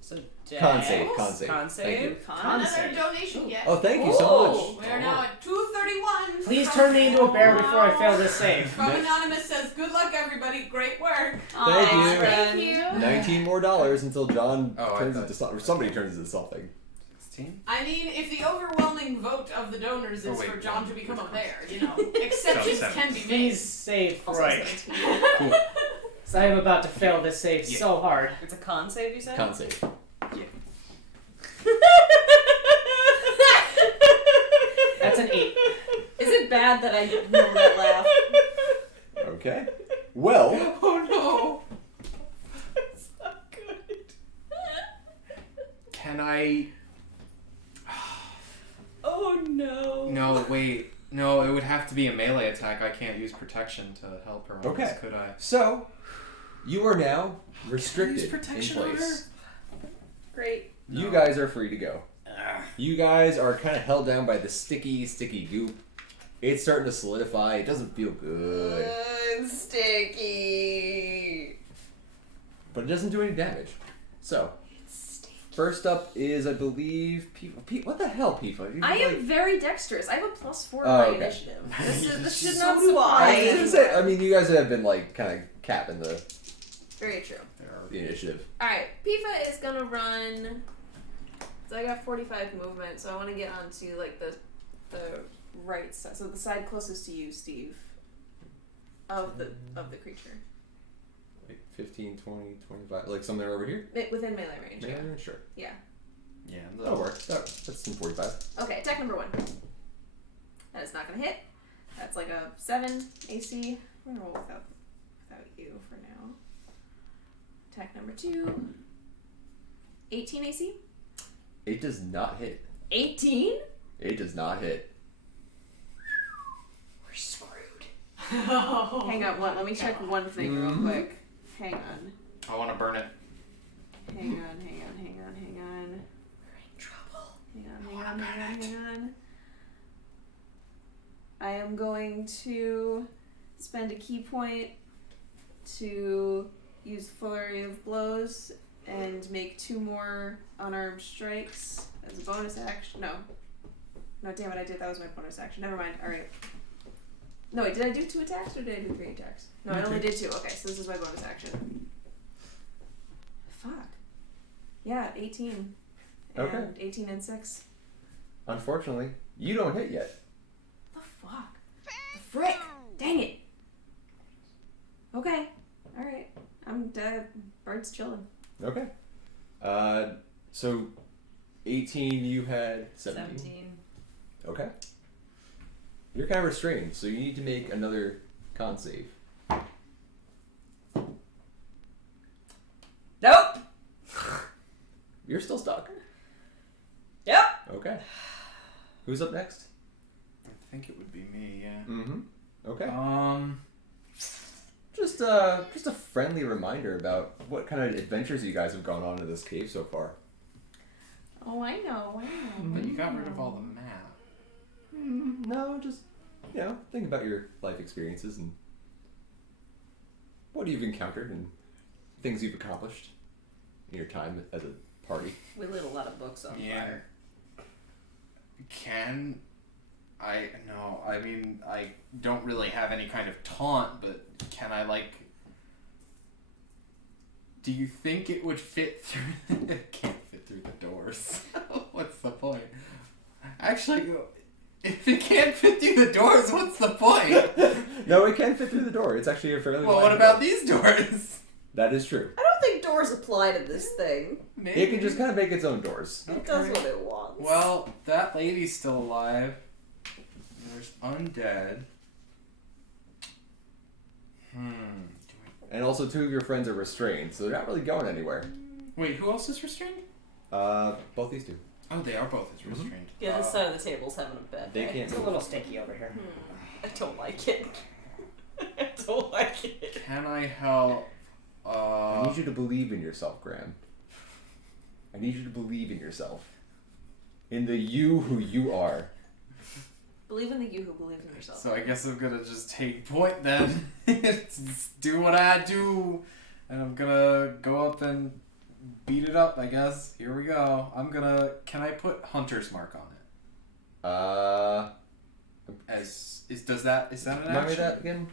So Con save, dex, con save. Con Thank you. save. Another donation yet. Oh, thank you so We are now at 231. Please turn me into a bear before I fail this save. From Anonymous says, good luck everybody, great work. Thank Aw, you. friend. Thank you. much. 19 more dollars until John Oh, I turns thought- into something, or somebody turns into something. 16? I mean, if the overwhelming vote of the donors is Oh, wait, for John to one. become a bear, you know, exceptions John, can be made. Please save Also right. 17. Cool. So I am about to fail this save Yeah. so hard. It's a con save, you said? Con save. That's an 8. Is it bad that I know that laugh? Okay. Well, Oh no! That's not good. Can I. Oh no. No, wait. No, it would have to be a melee attack. I can't use protection to help her on Okay. this, could I? so you are now restricted use protection in on place. Great. You No. guys are free to go. Ah. You guys are kind of held down by the sticky goop. It's starting to solidify. It doesn't feel good, It's sticky. but it doesn't do any damage. So, first up is, I believe, Pifa. What the hell, Pifa? You I like- am very dexterous. I have a +4 Oh, on my okay. initiative. This should So not do I was surprise. gonna say, I mean, you guys have been like kind of capping the Very true. initiative. Alright, Pifa is gonna run. So I got 45 movement, so I want to get onto like the right side, so the side closest to you, Steve. Of the creature, Wait, 15, 20, 25, like somewhere over here? within melee range. Yeah. Yeah, sure. Yeah. Yeah, That'll work. That's in 45. Okay, attack number 1. That is not gonna hit. That's like a 7 AC. I'm gonna roll without you for now. Attack number 2. 18 AC. It does not hit. 18? It does not hit. We're screwed. Oh, Hang on, let me check one thing real quick. Hang on. I want to burn it. Hang on. We're in trouble. Hang on. I am going to spend a key point to use Flurry of Blows and make 2 more unarmed strikes as a bonus action. No, damn it, I did. That was my bonus action. Never mind. Alright. No, wait, did I do 2 attacks or did I do 3 attacks? No, I only did 2. Okay, so this is my bonus action. Fuck. Yeah, 18. Okay. And 18 and 6. Unfortunately, you don't hit yet. The fuck? The frick! Dang it! Okay. Alright. I'm dead. Bird's chilling. Okay. So 18, you had 17. Okay. You're kind of restrained, so you need to make another con save. Nope. You're still stuck. Yep. Okay. Who's up next? I think it would be me, yeah. Mm-hmm. Okay. Um, Just a friendly reminder about what kind of adventures you guys have gone on in this cave so far. Oh, I know. but you got rid of all the map. No, just, think about your life experiences and what you've encountered and things you've accomplished in your time as a party. We lit a lot of books on fire. Can I? No, I mean, I don't really have any kind of taunt, but can I, do you think it would fit through? It can't fit through the doors. What's the point? Actually, if it can't fit through the doors, what's the point? No, it can fit through the door. It's actually a fairly Well, wide what about door. these doors? That is true. I don't think doors apply to this thing. Maybe. It can just kind of make its own doors. It does what it wants. Well, that lady's still alive. There's undead. And also 2 of your friends are restrained, so they're not really going anywhere. Wait, who else is restrained? Both these 2. Oh, they are both restrained. Yeah, this side of the table's having a bad They day. can't It's a little sticky over here. I don't like it. I don't like it. Can I help? I need you to believe in yourself, Graham. I need you to believe in yourself. In the you who you are. Believe in the you who believes in yourself. So I guess I'm gonna just take point then. Just do what I do. And I'm gonna go up and beat it up, I guess. Here we go. Can I put Hunter's Mark on it? Is that an Remind me action? that again?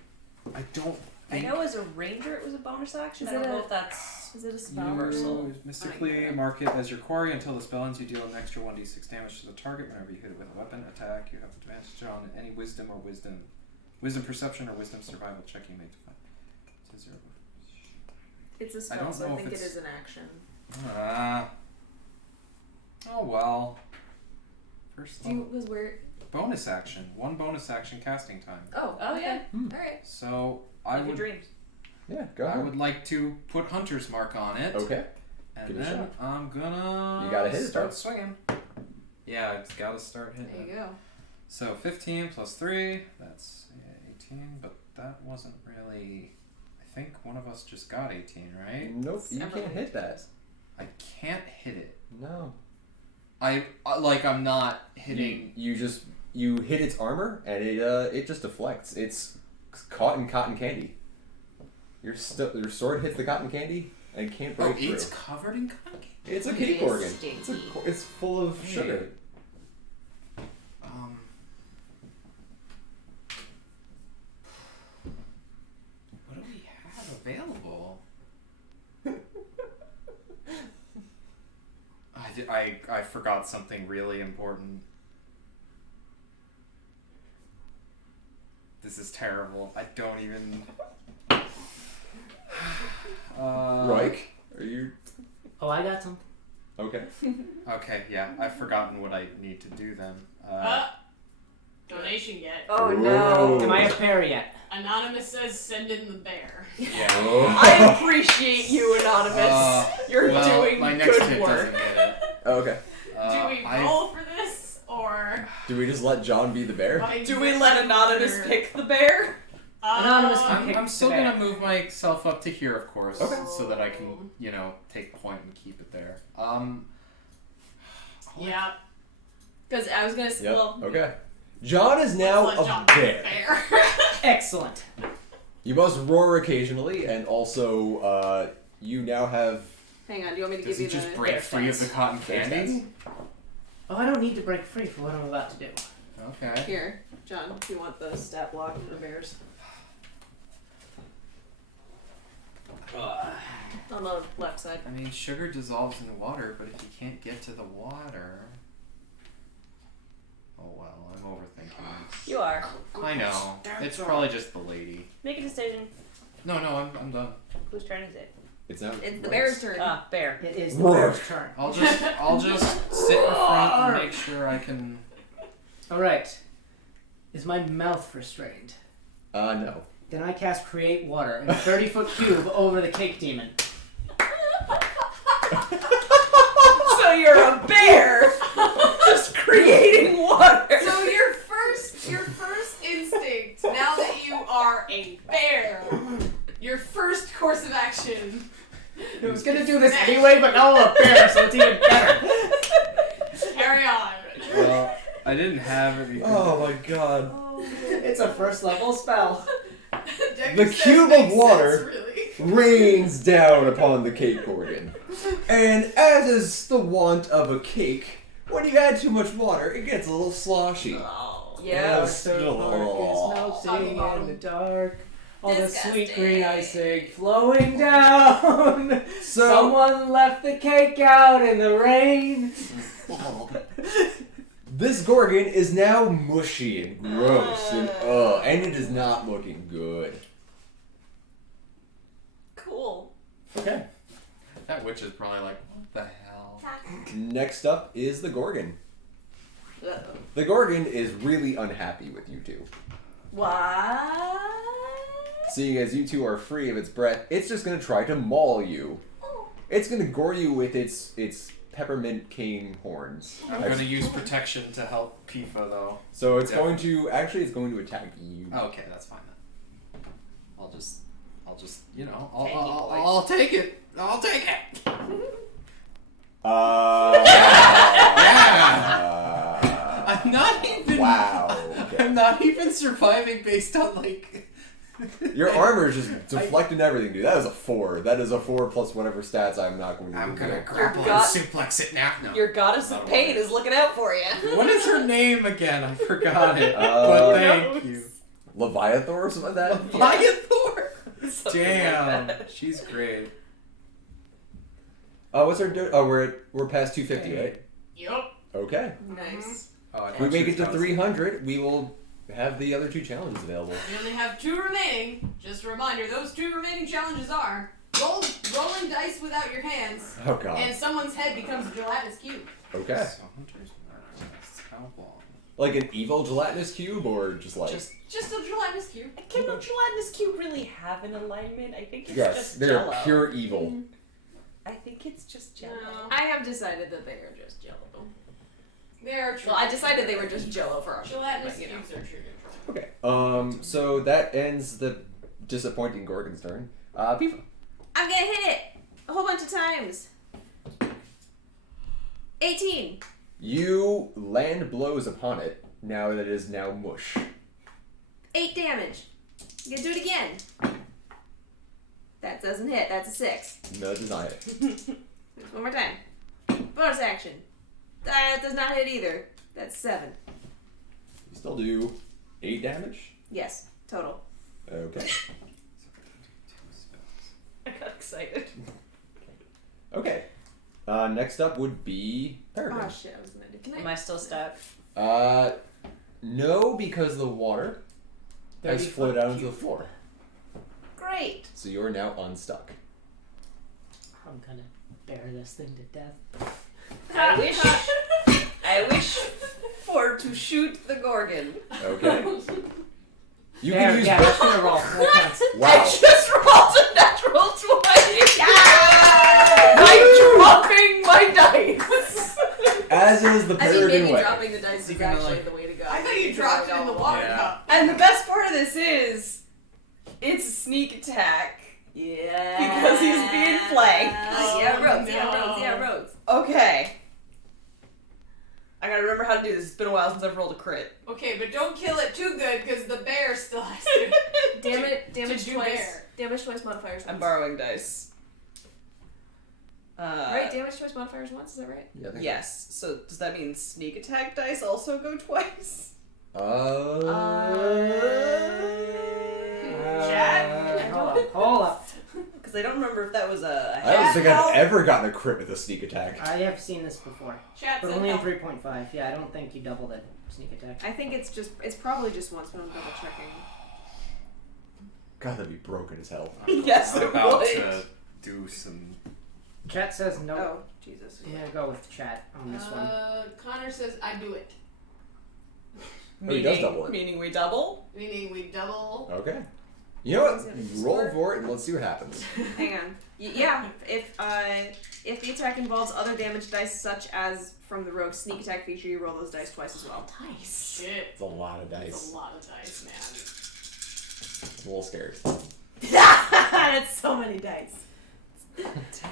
I don't I think know as a ranger it was a bonus action. Is I don't it know a- if that's Is it a spell? universal. You mystically mark it as your quarry until the spell ends. You deal an extra 1d6 damage to the target whenever you hit it with a weapon attack. You have advantage on any wisdom perception or wisdom survival check you make to find. It's a 0. It's a I spell, don't so I know if think it it's- is an action. Oh well. First Do you, level. because we're... Bonus action. 1 bonus action casting time. Oh, Oh, okay. yeah. Alright. So I Live your would dreams. Yeah, go I ahead. would like to put Hunter's Mark on it. Okay. And Give it a then shot. I'm gonna You gotta hit it, start though. swinging. Yeah, it's gotta start hitting There it. you go. So 15 plus 3, that's 18, but that wasn't really... I think one of us just got 18, right? Nope, you Separately. can't hit that. I can't hit it. No. I'm not hitting... You hit its armor and it just deflects. It's caught in cotton candy. Your sword hits the cotton candy and can't break through. It's covered in cotton candy? It's a It cake is organ. stinky. It's full of Hey. sugar. What do we have available? I forgot something really important. This is terrible. I don't even... Reich, are you Oh, I got something. okay? Okay, yeah, I've forgotten what I need to do then. donation yet. Oh Ooh. no. Am I a bear yet? Anonymous says send in the bear. Yeah. I appreciate you, Anonymous. You're Well, doing my next good hit work. doesn't get it. Okay. Do we roll for this, or Do we just let John be the bear? Do we let Anonymous pick the bear? Anonymous can pick I'm still the bear. gonna move myself up to here, of course, Okay. so that I can, take point and keep it there. Yeah. Because I was gonna say, Yep. well, Okay. John is now Let a John be the bear. bear. Excellent. You must roar occasionally, and also, you now have. hang on. Do you want me to Does give he you just the break bear free of stats? the cotton candy? Oh, I don't need to break free for what I'm about to do. Okay. Here, John. Do you want the stat block for bears? On the left side. I mean, sugar dissolves in water, but if you can't get to the water... Oh well, I'm overthinking this. You are. I know. It's probably just the lady. Make a decision. No, I'm done. Whose turn is it? It's now. It's the bear's turn. Ah, bear. It is the Roar. bear's turn. I'll just sit in front and make sure I can... Alright. Is my mouth restrained? No. Then I cast Create Water in a 30-foot cube over the cake demon. So you're a bear, just creating water. So your first instinct, now that you are a bear, your first course of action. I was gonna do this anyway, but now I'm a bear, so it's even better. Carry on. Well, I didn't have anything. Oh my god. It's a first level spell. The cube of water Really. rains down upon the cake organ. And as is the want of a cake, when you add too much water, it gets a little sloshy. Yeah. Melting in the dark. All the sweet Disgusting. green icing flowing down. So, Someone left the cake out in the rain. this Gorgon is now mushy and gross and it is not looking good. Cool. Okay. That witch is probably like, what the hell? Next up is the Gorgon. Uh-oh. The Gorgon is really unhappy with you two. What? Seeing as you two are free of its breath, it's just gonna try to maul you. It's gonna gore you with its peppermint cane horns. I'm gonna use protection to help Pifa though. So it's going to it's going to attack you. Okay, that's fine then. I'll just, Tanky boy. I'll take it. I'll take it. I'm not even. Wow. I'm not even surviving based on like. Your armor is just deflecting everything, dude. That is a 4. That is a 4 plus whatever stats I'm not going to I'm reveal. gonna grapple and God- suplex it now. No. Your goddess of pain is looking out for you. What is her name again? I forgot it. Uh, but thank you. Leviathor or something like that? Leviathor. Something Damn, like that. she's great. What's our we're past 250, right? Yup. Okay. Nice. Oh, I If we thought make she it to was 300, we will have the other 2 challenges available. We only have 2 remaining. Just a reminder, those 2 remaining challenges are rolling dice without your hands, Oh god. and someone's head becomes a gelatinous cube. Okay. So Hunter's Mark. How long? Like an evil gelatinous cube or just like Just a gelatinous cube. Can the gelatinous cube really have an alignment? I think it's yes, just they're Jello. pure evil. I think it's just Jello. No. I have decided that they are just Jello. They are true. Well, I decided they were just Jello for our Gelatinous but, you know. cubes are true control. Okay. So that ends the disappointing Gorgon's turn. Pifa. I'm gonna hit it a whole bunch of times. 18. You land blows upon it, now that it is now mush. 8 damage. I'm gonna do it again. That doesn't hit. That's a 6. No, it does not hit. One more time. Bonus action. That does not hit either. That's 7. You still do 8 damage? Yes, total. Okay. I got excited. Okay. Next up would be Peregrine. Oh shit, I was gonna do. Can Am I still stuck? No, because the water has 30 flowed foot down to the cube. floor. Great. So you are now unstuck. I'm gonna bear this thing to death. I wish to shoot the Gorgon. Okay. You There, can use yeah, just gonna roll. That counts. I Wow. just rolled a natural 20. I'm dropping my dice. As is the I mean, Peregrine maybe way. dropping the dice is You're gonna, actually like- the way to go. I thought you dropped it in the water Yeah. cup. And the best part of this is, it's a sneak attack. Yeah. Because he's being flanked. Yeah, Oh, rogues. no. Yeah, rogues. Yeah, rogues. Okay. I gotta remember how to do this. It's been a while since I've rolled a crit. Okay, but don't kill it too good because the bear still has to. Damage do twice. bear. Damage twice modifiers. I'm once. borrowing dice. Right, damage twice modifiers once. Is that right? Yeah, I think Yes. So does that mean sneak attack dice also go twice? Hold up. Because I don't remember if that was a I don't half think I've health. ever gotten a crit with a sneak attack. I have seen this before, Chat but said only in no. 3.5. Yeah, I don't think you doubled it. Sneak attack. I think it's probably just once, but I'm double checking. God, that'd be broken as hell. Yes, I'm it about would. to do some. Chat says no. Oh, Jesus. I'm gonna go with chat on this one. Connor says I do it, Oh, he does double it. Meaning we double? meaning we double. Okay. You know what? Is it a Roll score? for it and let's see what happens. Hang on. Yeah, if the attack involves other damage dice, such as from the rogue sneak attack feature, you roll those dice twice as well. Dice. Shit, It's a lot of that's dice. a lot of dice, I'm a little scared. That's so many dice.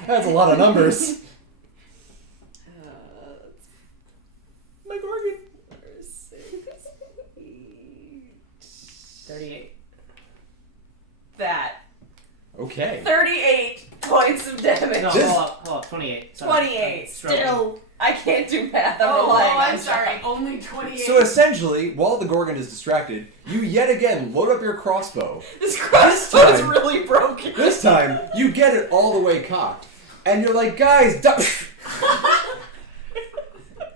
That's a lot of numbers. My Gorgon. 38. That. Okay. 38 points of damage. No, Just- hold up. 28. Sorry. 28. Stroking. Still. I can't do math. I'm man. relying on I'm sorry. John. Only 28. So essentially, while the Gorgon is distracted, you yet again load up your crossbow. This crossbow is time- really broken. This time, you get it all the way cocked. And you're like, guys, duck!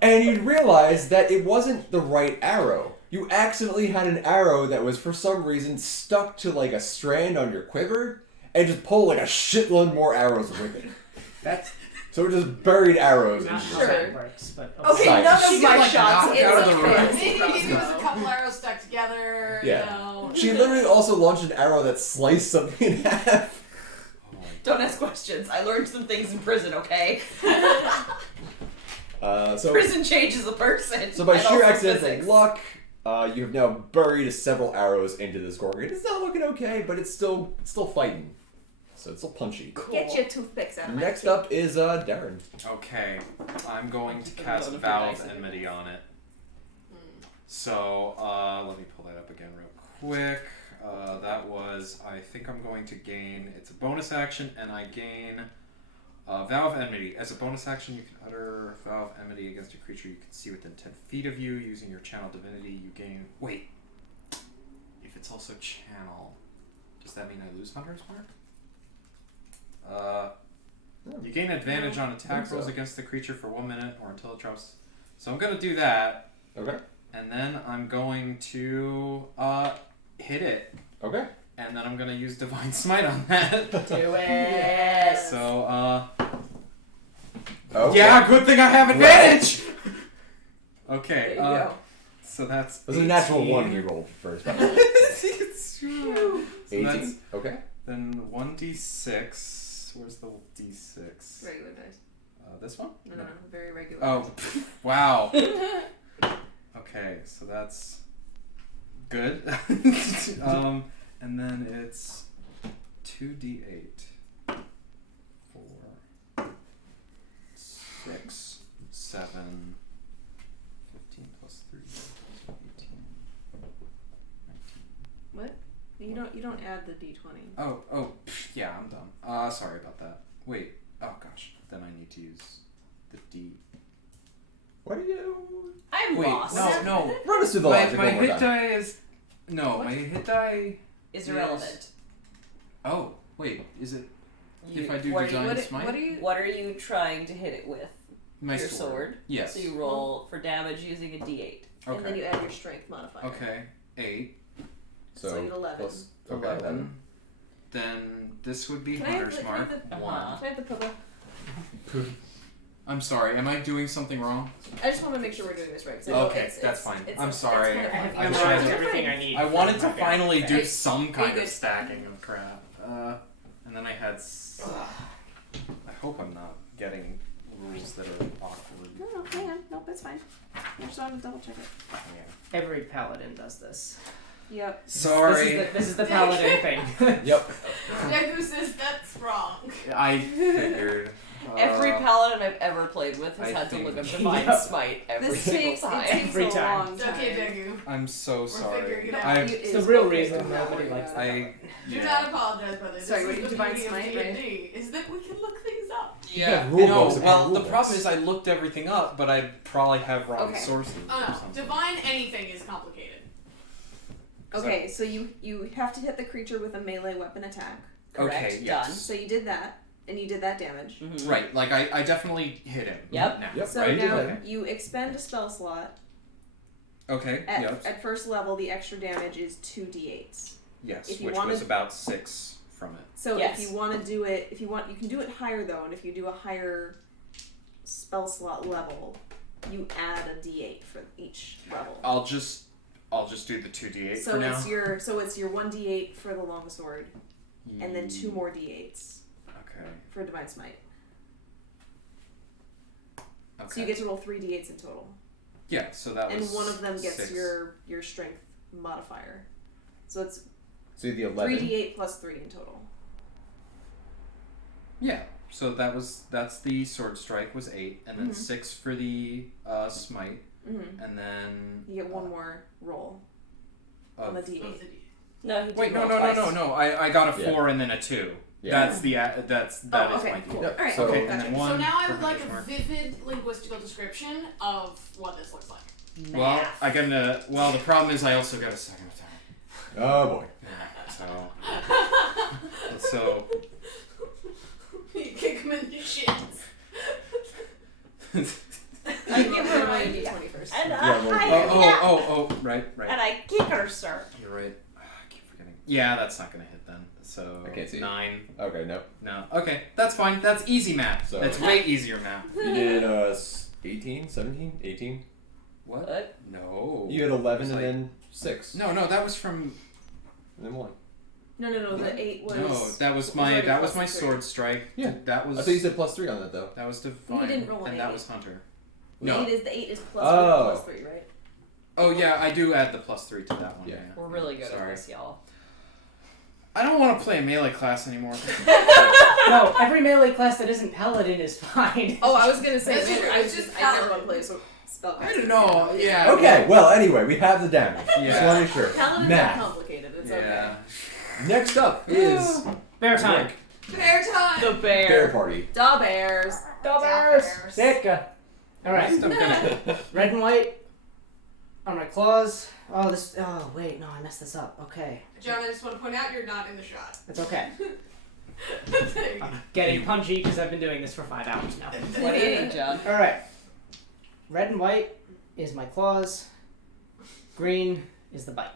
And you'd realize that it wasn't the right arrow. You accidentally had an arrow that was, for some reason, stuck to like a strand on your quiver, and just pulled like a shitload more arrows with it. That's So it just buried arrows and not shit. how that works, but Okay, Sight. none She of got, my like, shots knocked hit out of the the room. room. Maybe it was a couple arrows stuck together. Yeah. You know. She literally also launched an arrow that sliced something in half. Oh my Don't ask questions. I learned some things in prison, okay? So Prison changes a person. by and sheer also accidental physics. luck, you have now buried several arrows into this Gorgon. It's not looking okay, but it's still fighting. So it's still punchy. Cool. Get your toothpicks out of my Next teeth. up is Darren. Okay, I'm going to Put cast one of your Valve dice in Enmity on it. So, let me pull that up again real quick. That was, I think I'm going to gain, it's a bonus action, and I gain Valve Enmity. As a bonus action, you can utter Valve Enmity against a creature you can see within 10 feet of you. Using your Channel Divinity, you gain, wait, if it's also Channel, does that mean I lose Hunter's Mark? You gain advantage on attack think so. rolls against the creature for 1 minute or until it drops. So I'm gonna do that, Okay. and then I'm going to hit it, Okay. and then I'm gonna use Divine Smite on that. do it. Yes. So Okay. yeah, good thing I have advantage. Okay, There you go. so that's It was a natural 18. one he rolled first. by the way. It's true. So 18. that's Okay. then 1d6. Where's the d6? Regular dice. This one? No, very regular. Oh, wow. Okay, so that's good. And then it's 2d8. 4, 6, 7, 15 plus 3, 18, 19. You don't add the d20. Oh, yeah, I'm done. Sorry about that. Wait, oh gosh, then I need to use the D. What do you? I'm Wait, lost. no. Run us through the My logic one more hit time. die is my hit die. Is irrelevant. Oh, wait, is it if I do what Divine are you, Smite? what are you trying to hit it with? My your sword. Yes. So you roll for damage using a d8. And then Okay. you add your strength modifier. Okay. 8, So you 11. plus- okay, 11. Then this would be Can I have Hunter's the- Mark. can I have Uh-huh. 1. Can I have the pillow? I'm sorry. Am I doing something wrong? I just want to make sure we're doing this right. 'Cause I know Okay, it's- that's it's- fine. it's- I'm it's sorry. kind of I have fun. I memorized tried- everything I need. I for wanted to my finally band. do Hey, some kind good. of stacking of crap. And then I had. I hope I'm not getting rules that are awkward. No, hang on. Nope, it's fine. I just wanted to double check it. Yeah. Every paladin does this. Yep. Sorry. This is the paladin thing. Yep. Deku says that's wrong. I figured. Every paladin I've ever played with has I had to think- look up Divine Yep. Smite every This single takes time. it takes Every a time. long It's time. okay, Deku. I'm so sorry. figuring it out. I've- You- It's the is real okay, reason don't nobody worry likes about it. I. Do Yeah. not apologize, brother. This Sorry, is what the did Divine beauty of Smite, right? D&D, is that we can look things up. Yeah, rule no, books and well, rule the problem books. is I looked everything up, but I probably have wrong Okay. sources Oh or no, something. divine anything is complicated. Okay, so you have to hit the creature with a melee weapon attack. Correct. Okay, yes. Done. So you did that, and you did that damage. Mhm. Right, like I definitely hit him. Yep. Now. Yep. So I did now that. you expend a spell slot. Okay. At, Yep. at first level, the extra damage is 2d8s. Yes, if you which wanted- was about 6 from it. So Yes. if you want to do it, you can do it higher though, and if you do a higher spell slot level, you add a d8 for each level. I'll just do the 2d8 So for now. it's your 1d8 for the longsword, and then 2 more d8s Okay. for Divine Smite. Okay. So you get to roll 3 d8s in total, Yeah, so that and was one of them gets 6. your strength modifier. So it's So the 11. 3d8 plus 3 in total. Yeah. So that's the sword strike was 8, and then Mhm. 6 for the smite, Mm-hmm. and then You get one more roll on the of, d8. No, he did wait, no, roll no, twice. no. I got a Yeah. 4 and then a 2. Yeah. That's that is okay, my deal. cool. Yep. Alright, So- cool, Okay, and gotcha. then one. So now I for would like a Hunter's Mark. vivid linguistical description of what this looks like. Well, I got a. Well, the problem is I also got a second attack. Oh boy. Yeah, so You kick him in the shins. I give her my d 20 first. and Yeah, well, oh, right. and I kick her, sir. You're right. I keep forgetting. Yeah, that's not gonna hit then. So I can't see. 9. Okay, no. No. Okay, that's fine. That's easy math. So- That's way easier math. You did 18, 17, 18. What? What? No. You had 11 It's and like- then 6. No, that was from. And then 1. No, the 8 was... No, that was my already that was plus my 3. sword strike. Yeah. That was. I thought you said plus 3 on that though. that was divine. didn't roll an and that 8. was hunter. The No. 8 is plus Oh. 1 plus 3, right? Oh yeah, I do add the plus 3 to that one. Yeah. Yeah. We're really good Sorry. at this, y'all. I don't want to play a melee class anymore. No, every melee class that isn't paladin is fine. Oh, I was gonna say, That's man, true, I it's just just I never paladin. want to play spell. I don't know. Yeah. Okay, well, anyway, we have the damage. Just Yeah. want to make sure. Paladins are Math. complicated. It's Yeah. Next up is Bear time. Rick. Bear time! The bear. Bear Party. okay. Da bears. Sicka. Alright. I'm gonna. Red and white on my claws. Oh, wait, no, I messed this up. Okay. John, I just want to point out you're not in the shot. It's okay. There you go. I'm getting punchy because I've been doing this for 5 hours now. What do you need, John? Alright. Red and white is my claws. Green is the bite.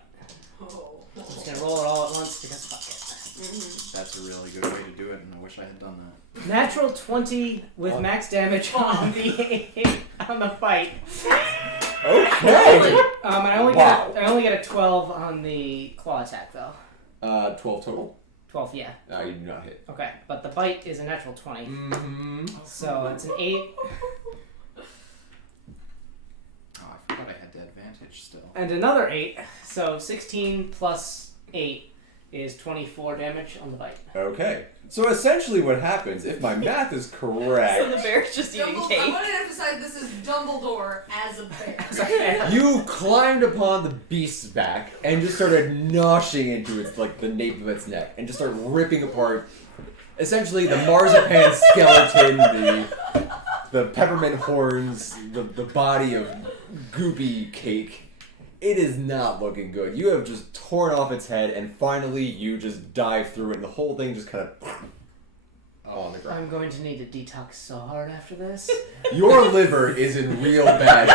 Oh. I'm just gonna roll it all at once because fuck That's a really good way to do it, and I wish I had done that. it. Natural 20 with max damage on the bite. Okay. I only get a 12 on the claw attack though. 12 total. 12, yeah. You do not hit. Okay, but the bite is a natural 20. Mm-hmm. So it's an 8 Oh, I forgot I had the advantage still. and another 8. So 16 plus 8 is 24 damage on the bite. Okay. So essentially what happens, if my math is correct, So the bear's just eating I cake. want to emphasize this is Dumbledore as a bear. Okay. you climbed upon the beast's back and just started noshing into its, like, the nape of its neck and just started ripping apart, essentially, the marzipan skeleton, the peppermint horns, the body of goopy cake. It is not looking good. You have just torn off its head, and finally you just dive through it, and the whole thing just kind of on the ground. I'm going to need to detox so hard after this. Your liver is in real bad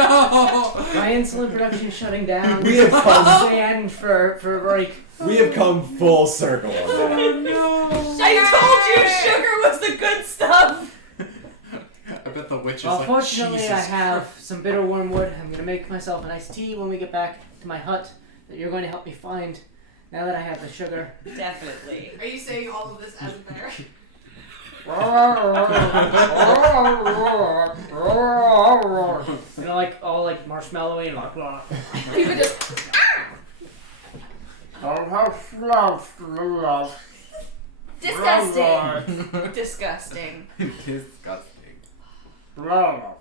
Oh My insulin production shutting down. We have come- Stand for a break. shape. We have come full circle on that. I told you sugar was the good stuff. witch is Well, like, fortunately, Jesus I have some bitter wormwood. I'm gonna make myself a nice tea when we get back to my hut that you're going to help me find. Now that I have the sugar. Definitely. Are you saying all of this as a bear? You know, like all like marshmallowy and like. People just. Disgusting. Disgusting. Disgusting. Well,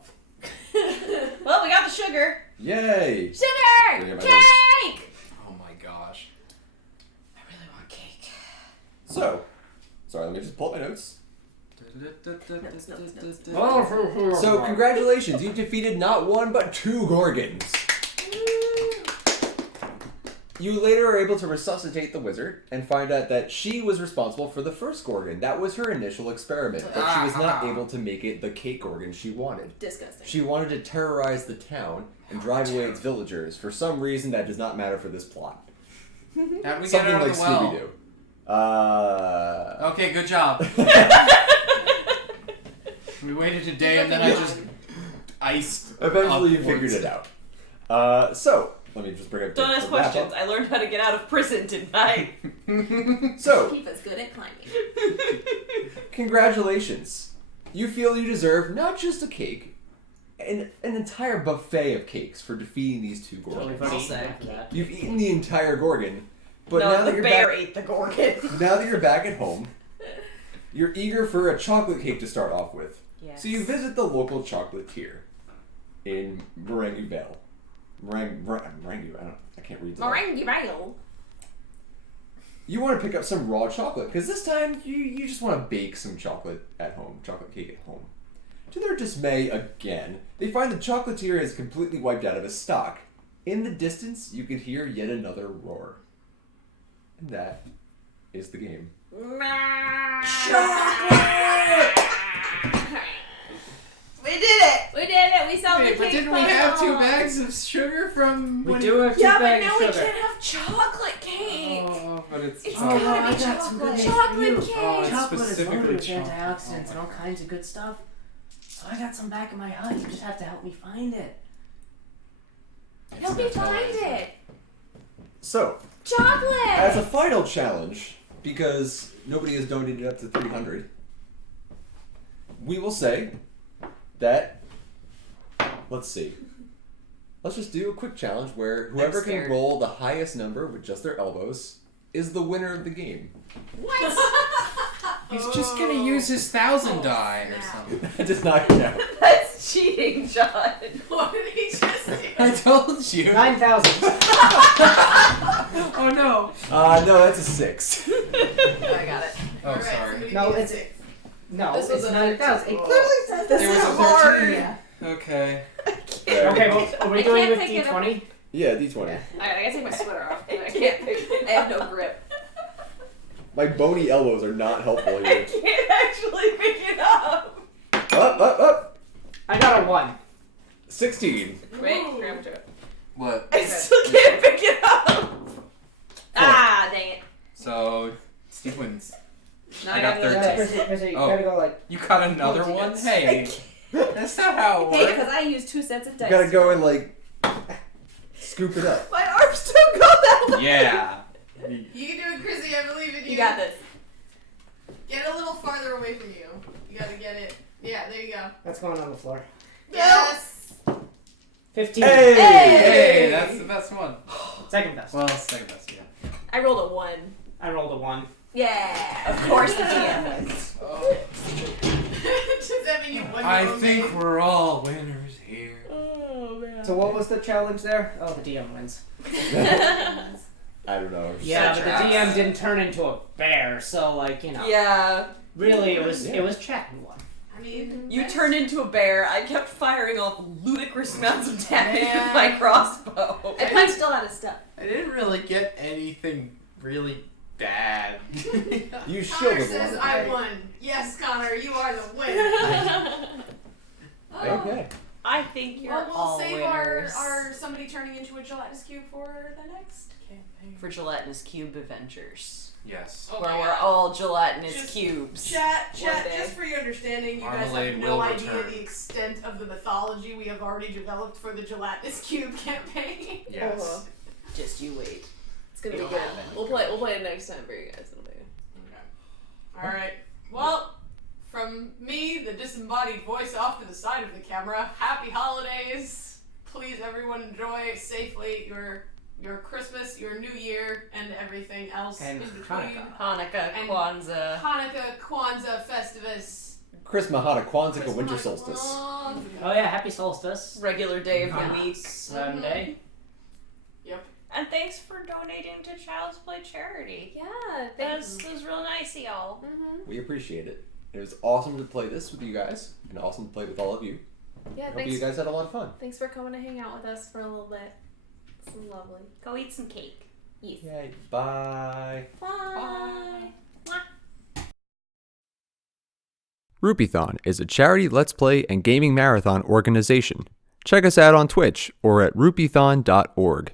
we got the sugar. Yay! Sugar! Let me get my notes. Cake! Oh my gosh. I really want cake. So, sorry, let me just pull up my notes. Oh, So, congratulations, you defeated not one but 2 Gorgons. You later are able to resuscitate the wizard and find out that she was responsible for the first Gorgon. That was her initial experiment, but she was not able to make it the cake Gorgon she wanted. Disgusting. She wanted to terrorize the town and drive away its villagers for some reason that does not matter for this plot. How'd we get Something out like of the well? Scooby-Doo. Okay, good job. We waited a day and then I just iced. Eventually you upwards. figured it out. So, let me just bring up Don't the ask wrap up. questions. I learned how to get out of prison, didn't I? So, Keep us good at climbing. congratulations. You feel you deserve not just a cake, an entire buffet of cakes for defeating these 2 Totally Gorgons. funny. Well said. After that. You've eaten the entire Gorgon, but no, now that the you're bear back, ate the Gorgon. now that you're back at home, you're eager for a chocolate cake to start off with. Yes. So you visit the local chocolatier in Maranguvale. I can't read that. Meringue rail. You want to pick up some raw chocolate, because this time you just want to bake some chocolate at home, chocolate cake at home. To their dismay, again, they find the chocolatier has completely wiped out of his stock. In the distance, you could hear yet another roar. And that is the game. We did it! We did it! We solved Wait, the but cake didn't we have 2 puzzle. bags of sugar from We when do have 2 Yeah, but bags now of we sugar. can't have chocolate cake! Oh, but it's It's Oh, gotta I be got some good chocolate. news for you. Chocolate cake! Oh, it's Chocolate is loaded specifically with chocolate. antioxidants and all kinds of good stuff. So I got some back in my hut. You just have to help me find it. Help me find it! So, Chocolate! as a final challenge, because nobody has donated up to 300, we will say that, let's see. Let's just do a quick challenge where whoever can scared. roll the highest number with just their elbows is the winner of the game. He's just gonna use his 1,000 die or snap. something. That does not count. That's cheating, John. What did he just do? I told you. 9,000. Oh no. No, that's a 6. I got it. Oh, Alright, sorry. somebody No, needs it's- 6. No, This was it's a 9,000. It 13. clearly says This There was is a hard. 13. Yeah. Okay. Okay, well, are we I doing can't with pick it up. D20? Yeah, D20. Alright, I gotta take my sweater off. I can't pick it. I have no grip. My bony elbows are not helpful I here. can't actually pick it up. Up. I got a 1. 16. Wait, grab to it. What? I still can't pick it up. Ah, dang it. So, Steve wins. Now I got gotta go 13. this. Chrissy, you Oh. gotta go like. You got another Oh, one? yes. Hey. That's not how it Hey, works. because I used 2 sets of You dice. gotta go and, like, scoop it up. My arms don't go that way. Yeah. You can do it, Chrissy. I believe in you. You got this. Get it a little farther away from you. You gotta get it. Yeah, there you go. That's going on the floor. Yes. 15. Hey! Hey, that's the best one. Second best. Well, second best, yeah. I rolled a 1. I rolled a 1. Yeah, of course the DM wins. Does that mean you won? I your own think game? we're all winners here. Oh, man. So what was the challenge there? Oh, the DM wins. I don't know. Yeah, but the traps. DM didn't turn into a bear, so like you know. Yeah. Really, it was Chet who won. I mean, You turned into a bear. I kept firing off ludicrous amounts of damage Yeah. with my crossbow. I punched a lot of stuff. I didn't really get anything really bad. You Connor shielded says one. I won. Yes, Connor, you are the winner. Okay. I think you're Well, we'll all save winners. our somebody turning into a gelatinous cube for the next campaign. For Gelatinous Cube Adventures. Yes. Oh where my we're God. all gelatinous Just cubes. Chat, One day. just for your understanding, you guys Marmalade have no will idea return. the extent of the mythology we have already developed for the gelatinous cube campaign. Yes. Uh-huh. Just you wait. It's gonna be It'll good. happen. We'll play it next time for you guys. It'll be good. Alright. Well, from me, the disembodied voice off to the side of the camera, happy holidays. Please everyone enjoy safely your Christmas, your New Year, and everything else And in between. Hanukkah, And Kwanzaa. Hanukkah, Kwanzaa, Festivus. Chris Mahana, Kwanzaa, Christmas, winter Hanukkah, solstice. Kwanzaa. Oh yeah, happy solstice. Regular day of the week. Sunday. Yep. And thanks for donating to Child's Play charity. Yeah, That was real nice of y'all. We appreciate it. It was awesome to play this with you guys, and awesome to play with all of you. Yeah, Hope thanks. you guys had a lot of fun. Thanks for coming to hang out with us for a little bit. It's lovely. Go eat some cake. Yes. Yay. Bye. Bye. Rupeethon is a charity Let's Play and gaming marathon organization. Check us out on Twitch or at rupeethon.org.